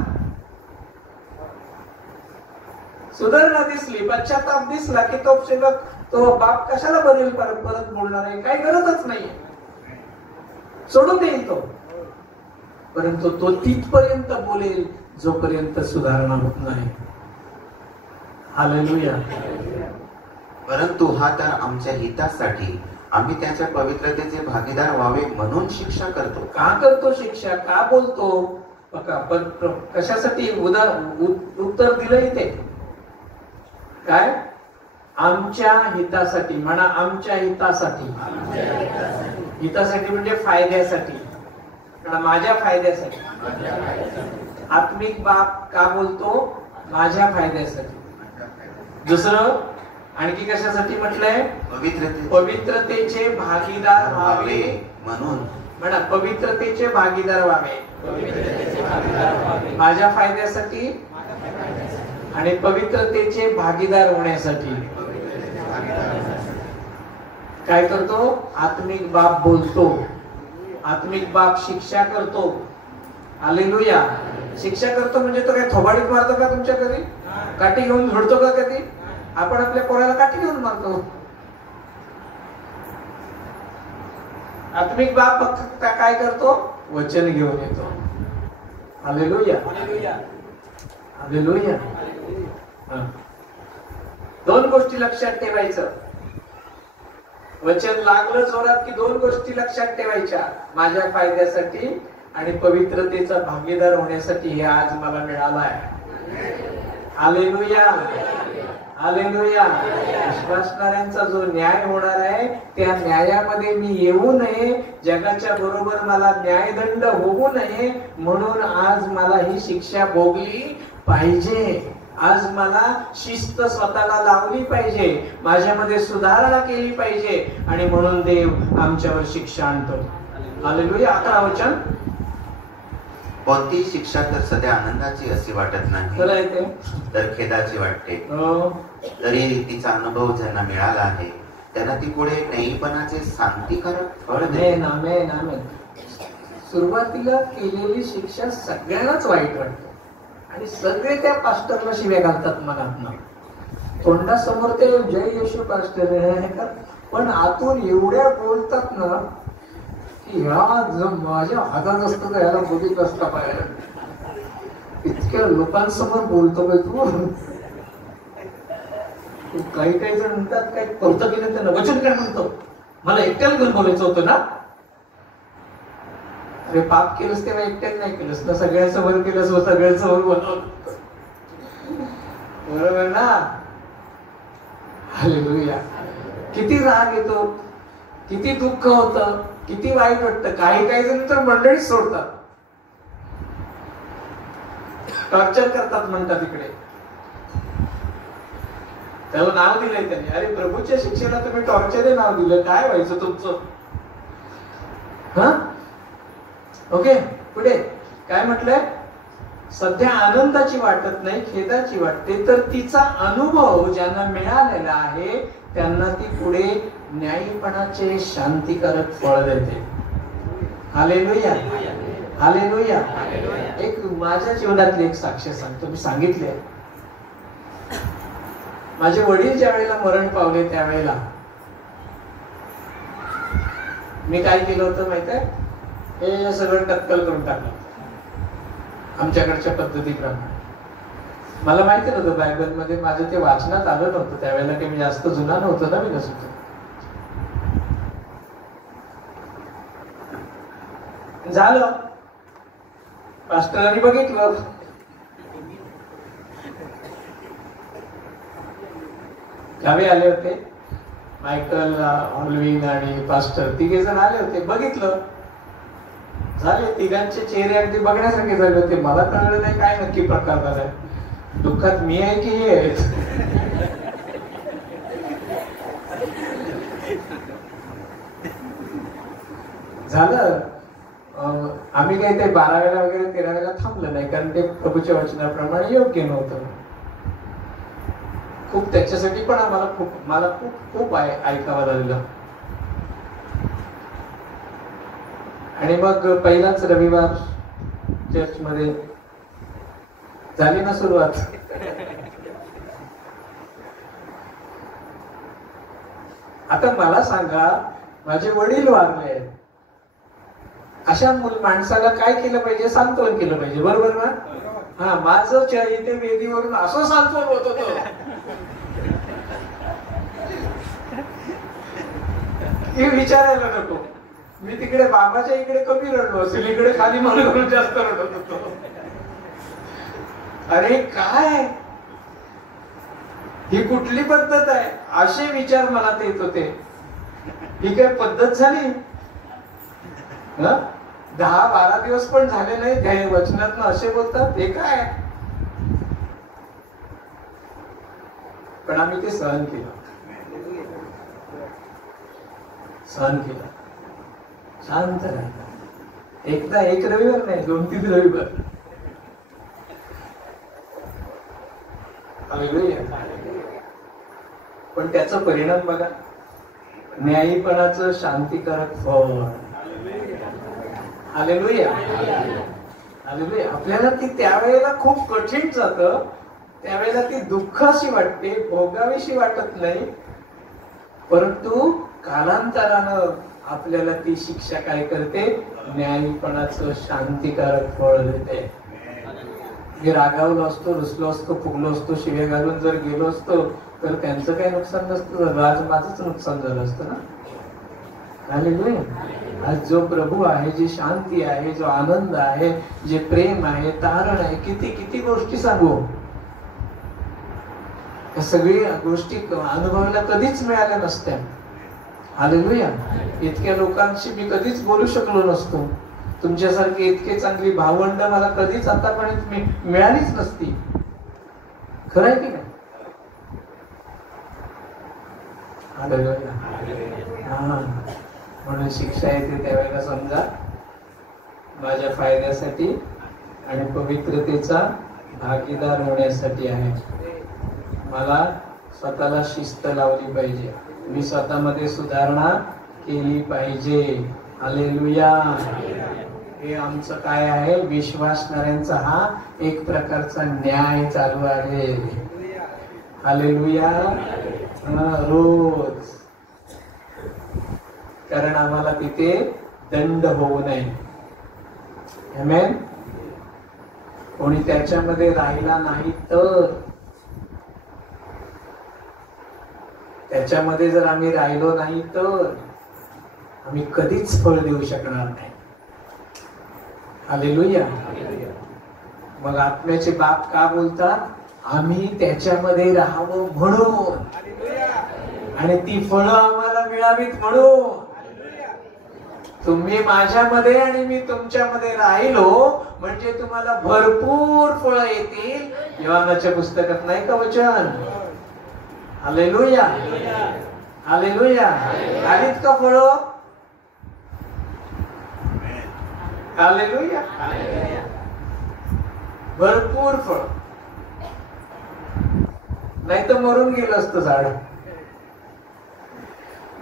सुधारणा दिसली, पश्चाताप दिसला की तो सेवक तो बाप कशाला बरेल परत परत बोलणार आहे? काही गरजच नाहीये, सोडून देईल तो. परंतु तो तिथपर्यंत बोलेल जोपर्यंत सुधारणा होत नाही. हालेलुया. परंतु हा तर आमच्या हितासाठी, आम्ही त्याच्या पवित्रतेचे भागीदार व्हावे म्हणून शिक्षा करतो. का करतो शिक्षा? का बोलतो? बघा, कशासाठी उत्तर दिलंय ते काय? आमच्या हितासाठी. म्हणा, आमच्या हितासाठी. हितासाठी म्हणजे फायद्यासाठी, माझ्या फायद्यासाठी. आत्मिक बाप का बोलतो? माझ्या फायद्यासाठी. दुसरं आणखी कशासाठी म्हटलंय? पवित्रतेचे भागीदार व्हावे म्हणून. म्हणा, पवित्रतेचे भागीदार व्हावे. माझ्या फायद्यासाठी आणि पवित्रतेचे भागीदार होण्यासाठी काय करतो? आत्मिक बाप बोलतो. आत्मिक बाप शिक्षा करतो. हालेलुया. शिक्षा करतो म्हणजे तो काय थोबाडीत मारतो का? तुमच्या घरी काठी घेऊन झोडतो का कधी? आपण आपल्या पोराला काठी घेऊन मारतो. आत्मिक बाप फक्त काय करतो? वचन घेऊन येतो. हालेलुया. हालेलुया. दोन गोष्टी लक्षात ठेवायचं. वचन लागलं जोरात की दोन गोष्टी लक्षात ठेवायच्या. माझ्या फायद्यासाठी आणि पवित्रतेचा भागीदार होण्यासाठी हे आज मला मिळालं आहे. हालेलुया. हालेलुया. विश्वासणाऱ्यांचा जो न्याय होणार आहे त्या न्यायामध्ये मी येऊ नये, जगाच्या बरोबर मला न्यायदंड होऊ नये म्हणून आज मला ही शिक्षा भोगली पाहिजे. आज मला शिस्त स्वतःला लावली पाहिजे, माझ्यामध्ये सुधारणा केली पाहिजे आणि म्हणून देव आमच्यावर शिक्षा आणतो. हालेलुया. 11 वचन. कोणती शिक्षा तर सध्या आनंदाची अशी वाटत नाही, तर खेदाची वाटते. तरी तिचा अनुभव ज्यांना मिळाला आहे त्यांना ती पुढे न्यायीपणाचे शांतिकारक फळ देते. सुरुवातीला केलेली शिक्षा सगळ्यांनाच वाईट वाटते आणि सगळे त्या पास्टरला शिव्या घालतात मनातनं. तोंडासमोर ते जय येशू पास्टर आहे, पण आतून एवढ्या बोलतात ना की ह्या माझ्या हातात असतं तर ह्याला बघित असता पाहिजे. इतक्या लोकांसमोर बोलतो काय तू? काही काही जण म्हणतात काय करतो की नाही, त्यांना वचन काय म्हणतो? मला एकट्याला घेऊन बोलायचं होतं ना. अरे पाप केलंस तेव्हा एकट्यात नाही केलंस ना, सगळ्यांसमोर केलंस, सगळ्यांसमोर बोलवलं. बरोबर ना? हालेलुया. किती राग येतो, किती दुःख होतं, किती वाईट वाटतं. काही काही जण तर मंडळीच सोडतात, टॉर्चर करतात म्हणतात. इकडे त्याला नाव दिलंय त्यांनी. अरे प्रभूच्या शिक्षेला तुम्ही टॉर्चर हे नाव दिलं, काय व्हायचं तुमचं? हा, ओके. पुढे काय म्हटलंय? सध्या आनंदाची वाटत नाही, खेदाची वाटते, तर तिचा अनुभव ज्यांना मिळालेला आहे त्यांना ती पुढे न्यायीपणाचे शांतिकारक फळ देते. हालेलुया. हालेलुया. एक माझ्या जीवनातली एक साक्ष सांगतो. मी सांगितले, माझे वडील ज्या वेळेला मरण पावले त्यावेळेला मी काय केलं होतं माहित आहे? हे सगळं टक्कल करून टाकलं आमच्याकडच्या पद्धतीप्रमाणे. मला माहिती नव्हतं, बायबल मध्ये माझं ते वाचनात आलं नव्हतं त्यावेळेला, की मी जास्त जुना नव्हतं ना, मी नसतो. झालं, पास्टरांनी बघितलं. गावी आले होते, मायकल, ऑल्विन आणि पास्टर तिघे जण आले होते. बघितलं, झाले. तिघांचे चेहरे अगदी बघण्यासारखे झाले होते. मला कळलं नाही काय नक्की प्रकार झालाय. दुःखात मी आहे की हे आहेत? झालं. आम्ही काही ते 12वेला वगैरे 13वेला थांबलं नाही, कारण ते प्रभूच्या वचनाप्रमाणे योग्य नव्हतं. खूप त्याच्यासाठी पण मला खूप ऐकावं लागलं. आणि मग पहिलाच रविवार चर्च मध्ये झाली ना सुरुवात. आता मला सांगा, माझे वडील वारले आहेत, अशा माणसाला काय केलं पाहिजे? सांत्वन केलं पाहिजे, बरोबर ना? हा, माझं इथे वेदीवरून असं सांत्वन होत होतं हे विचारायला नको. मी तिकडे बाबाच्या इकडे कमी रडलो असेल, इकडे खाली म्हणून जास्त रडत होतो. अरे काय ही कुठली पद्धत आहे? असे विचार मनात येत होते. ही काय पद्धत झाली? 10-12 दिवस पण झाले नाही वचनात असे बोलतात, हे काय? पण आम्ही ते सहन केलं, शांत राहिलं. एकदा एक रविवार नाही, 2-3 रविवार. पण त्याचा परिणाम बघा, न्यायीपणाचं शांतिकारक फळ. Hallelujah, hallelujah. आपल्याला ती त्यावेळेला खूप कठीण जातं, त्यावेळेला ती दुःखाशी वाटते, भोगावीशी वाटत नाही, परंतु कालांतरानं आपल्याला ती शिक्षा काय करते? न्यायीपणाचं शांतिकारक फळ देते. मी रागावलो असतो, रुसलो असतो, फुगलो असतो, शिव्या घालून जर गेलो असतो तर त्यांचं काही नुकसान नसतं, आज माझंच नुकसान झालं असतं ना. हालेलुया. आज जो प्रभू आहे, जी शांती आहे, जो आनंद आहे, जे प्रेम आहे, तारण आहे, किती किती गोष्टी सांगू. या सगळी गोष्टी अनुभवायला कधीच मिळाल्या नसत्या. हालेलुया. इतक्या लोकांशी मी कधीच बोलू शकलो नसतो. तुमच्यासारखी इतकी चांगली भावंड मला कधीच आतापर्यंत मिळालीच नसती. खरं आहे की नाही? हालेलुया. हा, म्हणून शिक्षा येते त्यावेळेला समजा माझ्या फायद्यासाठी आणि पवित्रतेचा भागीदार होण्यासाठी आहे. मला स्वतःला शिस्त लावली पाहिजे, मी स्वतःमध्ये सुधारणा केली पाहिजे. हालेलुया. हे आमचं काय आहे? विश्वासणाऱ्यांचा हा एक प्रकारचा न्याय चालू आहे. हालेलुया. रोज, कारण आम्हाला तिथे दंड होऊ नये. आमेन. कोणी त्याच्यामध्ये राहिला नाही तर, त्याच्यामध्ये जर आम्ही राहिलो नाही तर आम्ही कधीच फळ देऊ शकणार नाही. हालेलुया. मग आत्म्याचे बाप का बोलतात? आम्ही त्याच्यामध्ये राहावं म्हणून, आणि ती फळं आम्हाला मिळावीत म्हणून. तुम्ही माझ्यामध्ये आणि मी तुमच्यामध्ये राहिलो म्हणजे तुम्हाला भरपूर फळं येतील. योहानाच्या पुस्तकात नाही का वचन? Hallelujah, hallelujah. आलीत का फळं? हालेलुया. भरपूर फळ, नाही तर मरून गेलं असतं झाड.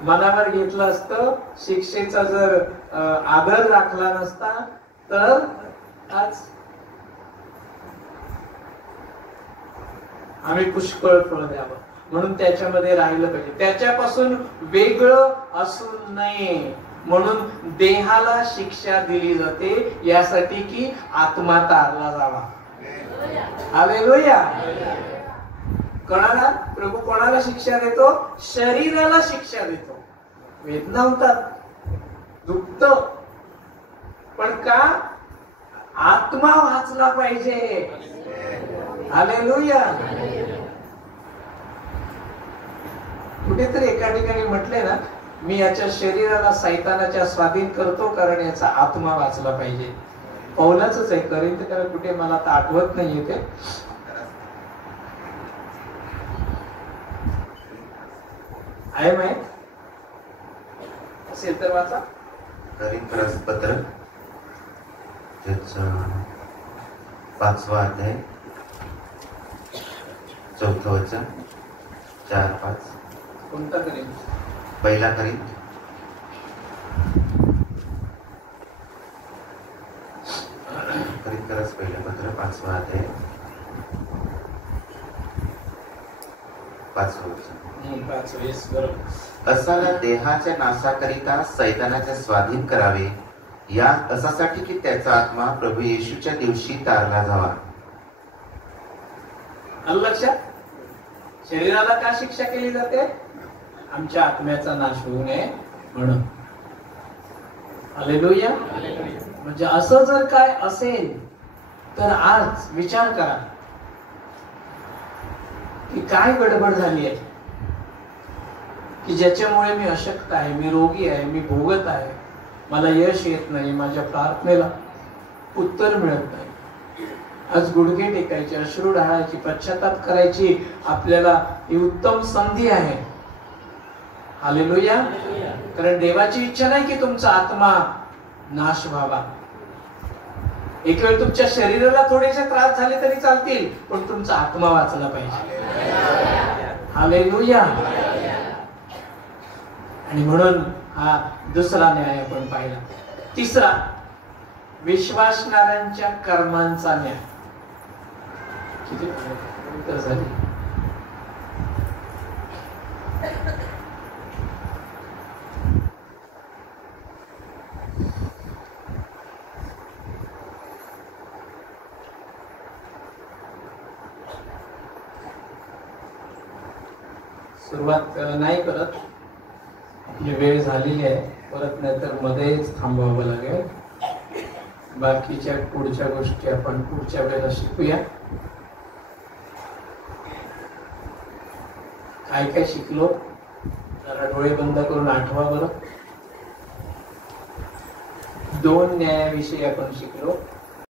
मनावर घेतलं असतं, शिक्षेचा जर आदर राखला नसता तर आज आम्ही पुष्कळ फळ द्यावं. म्हणून त्याच्यामध्ये राहिलं पाहिजे, त्याच्यापासून वेगळं असू नये. म्हणून देहाला शिक्षा दिली जाते यासाठी की आत्मा तारला जावा. हालेलुया. कोणाला? प्रभू कोणाला शिक्षा देतो? शरीराला शिक्षा देतो. वेदना होतात, दुखत, पण का? आत्मा वाचला पाहिजे. हालेलुया. कुठेतरी एका ठिकाणी म्हटले ना, मी याच्या शरीराला सैतानाच्या स्वाधीन करतो कारण याचा आत्मा वाचला पाहिजे. पौलाचंच आहे, करिंथीला कुठे मला आता आठवत नाहीये ते. आहे माहित असेल तर वाचा. करिंथी पत्र त्याचा 5वा अध्याय 4थं वचन 4-5. कोणता करीन? पहिला करिंथ पहिलं पत्र 5वा अध्याय 5वं वचन. वाचू. येस, बरोबर. असाला देहाच्या नाशाकरिता सैतानाच्या स्वाधीन करावे, या असासाठी की त्याचा आत्मा प्रभू येशूच्या दिवशी तारला जावा. आलं लक्षात? शरीराला का शिक्षा केली जाते? आमच्या आत्म्याचा नाश होऊ नये म्हणून. हालेलुया. म्हणजे असं जर काय असेल तर आज विचार करा की काय गडबड झाली आहे, की ज्याच्यामुळे मी अशक्त आहे, मी रोगी आहे, मी भोगत आहे, मला यश येत नाही, माझ्या प्रार्थनेला उत्तर मिळत नाही. आज गुडघे टेकायचे, अश्रू ढाळायची, पश्चाताप करायची आपल्याला ही उत्तम संधी आहे. हालेलुया. कारण देवाची इच्छा नाही की तुमचा आत्मा नाश व्हावा. एक वेळ तुमच्या शरीराला थोडेसे त्रास झाले तरी चालतील, पण तुमचा आत्मा वाचला पाहिजे. हालेलुया. आणि म्हणून हा दुसरा न्याय आपण पाहिला. तिसरा, विश्वासणाऱ्यांच्या कर्मांचा न्याय. किती उत्तर झाली? सुरुवात नाही करत, आपली वेळ झालेली आहे. परत नाहीतर मध्येच थांबवावं लागेल. बाकीच्या पुढच्या गोष्टी आपण पुढच्या वेळेला शिकूया. काय काय शिकलो जरा डोळे बंद करून आठवा बरं. 2 न्यायाविषयी आपण शिकलो.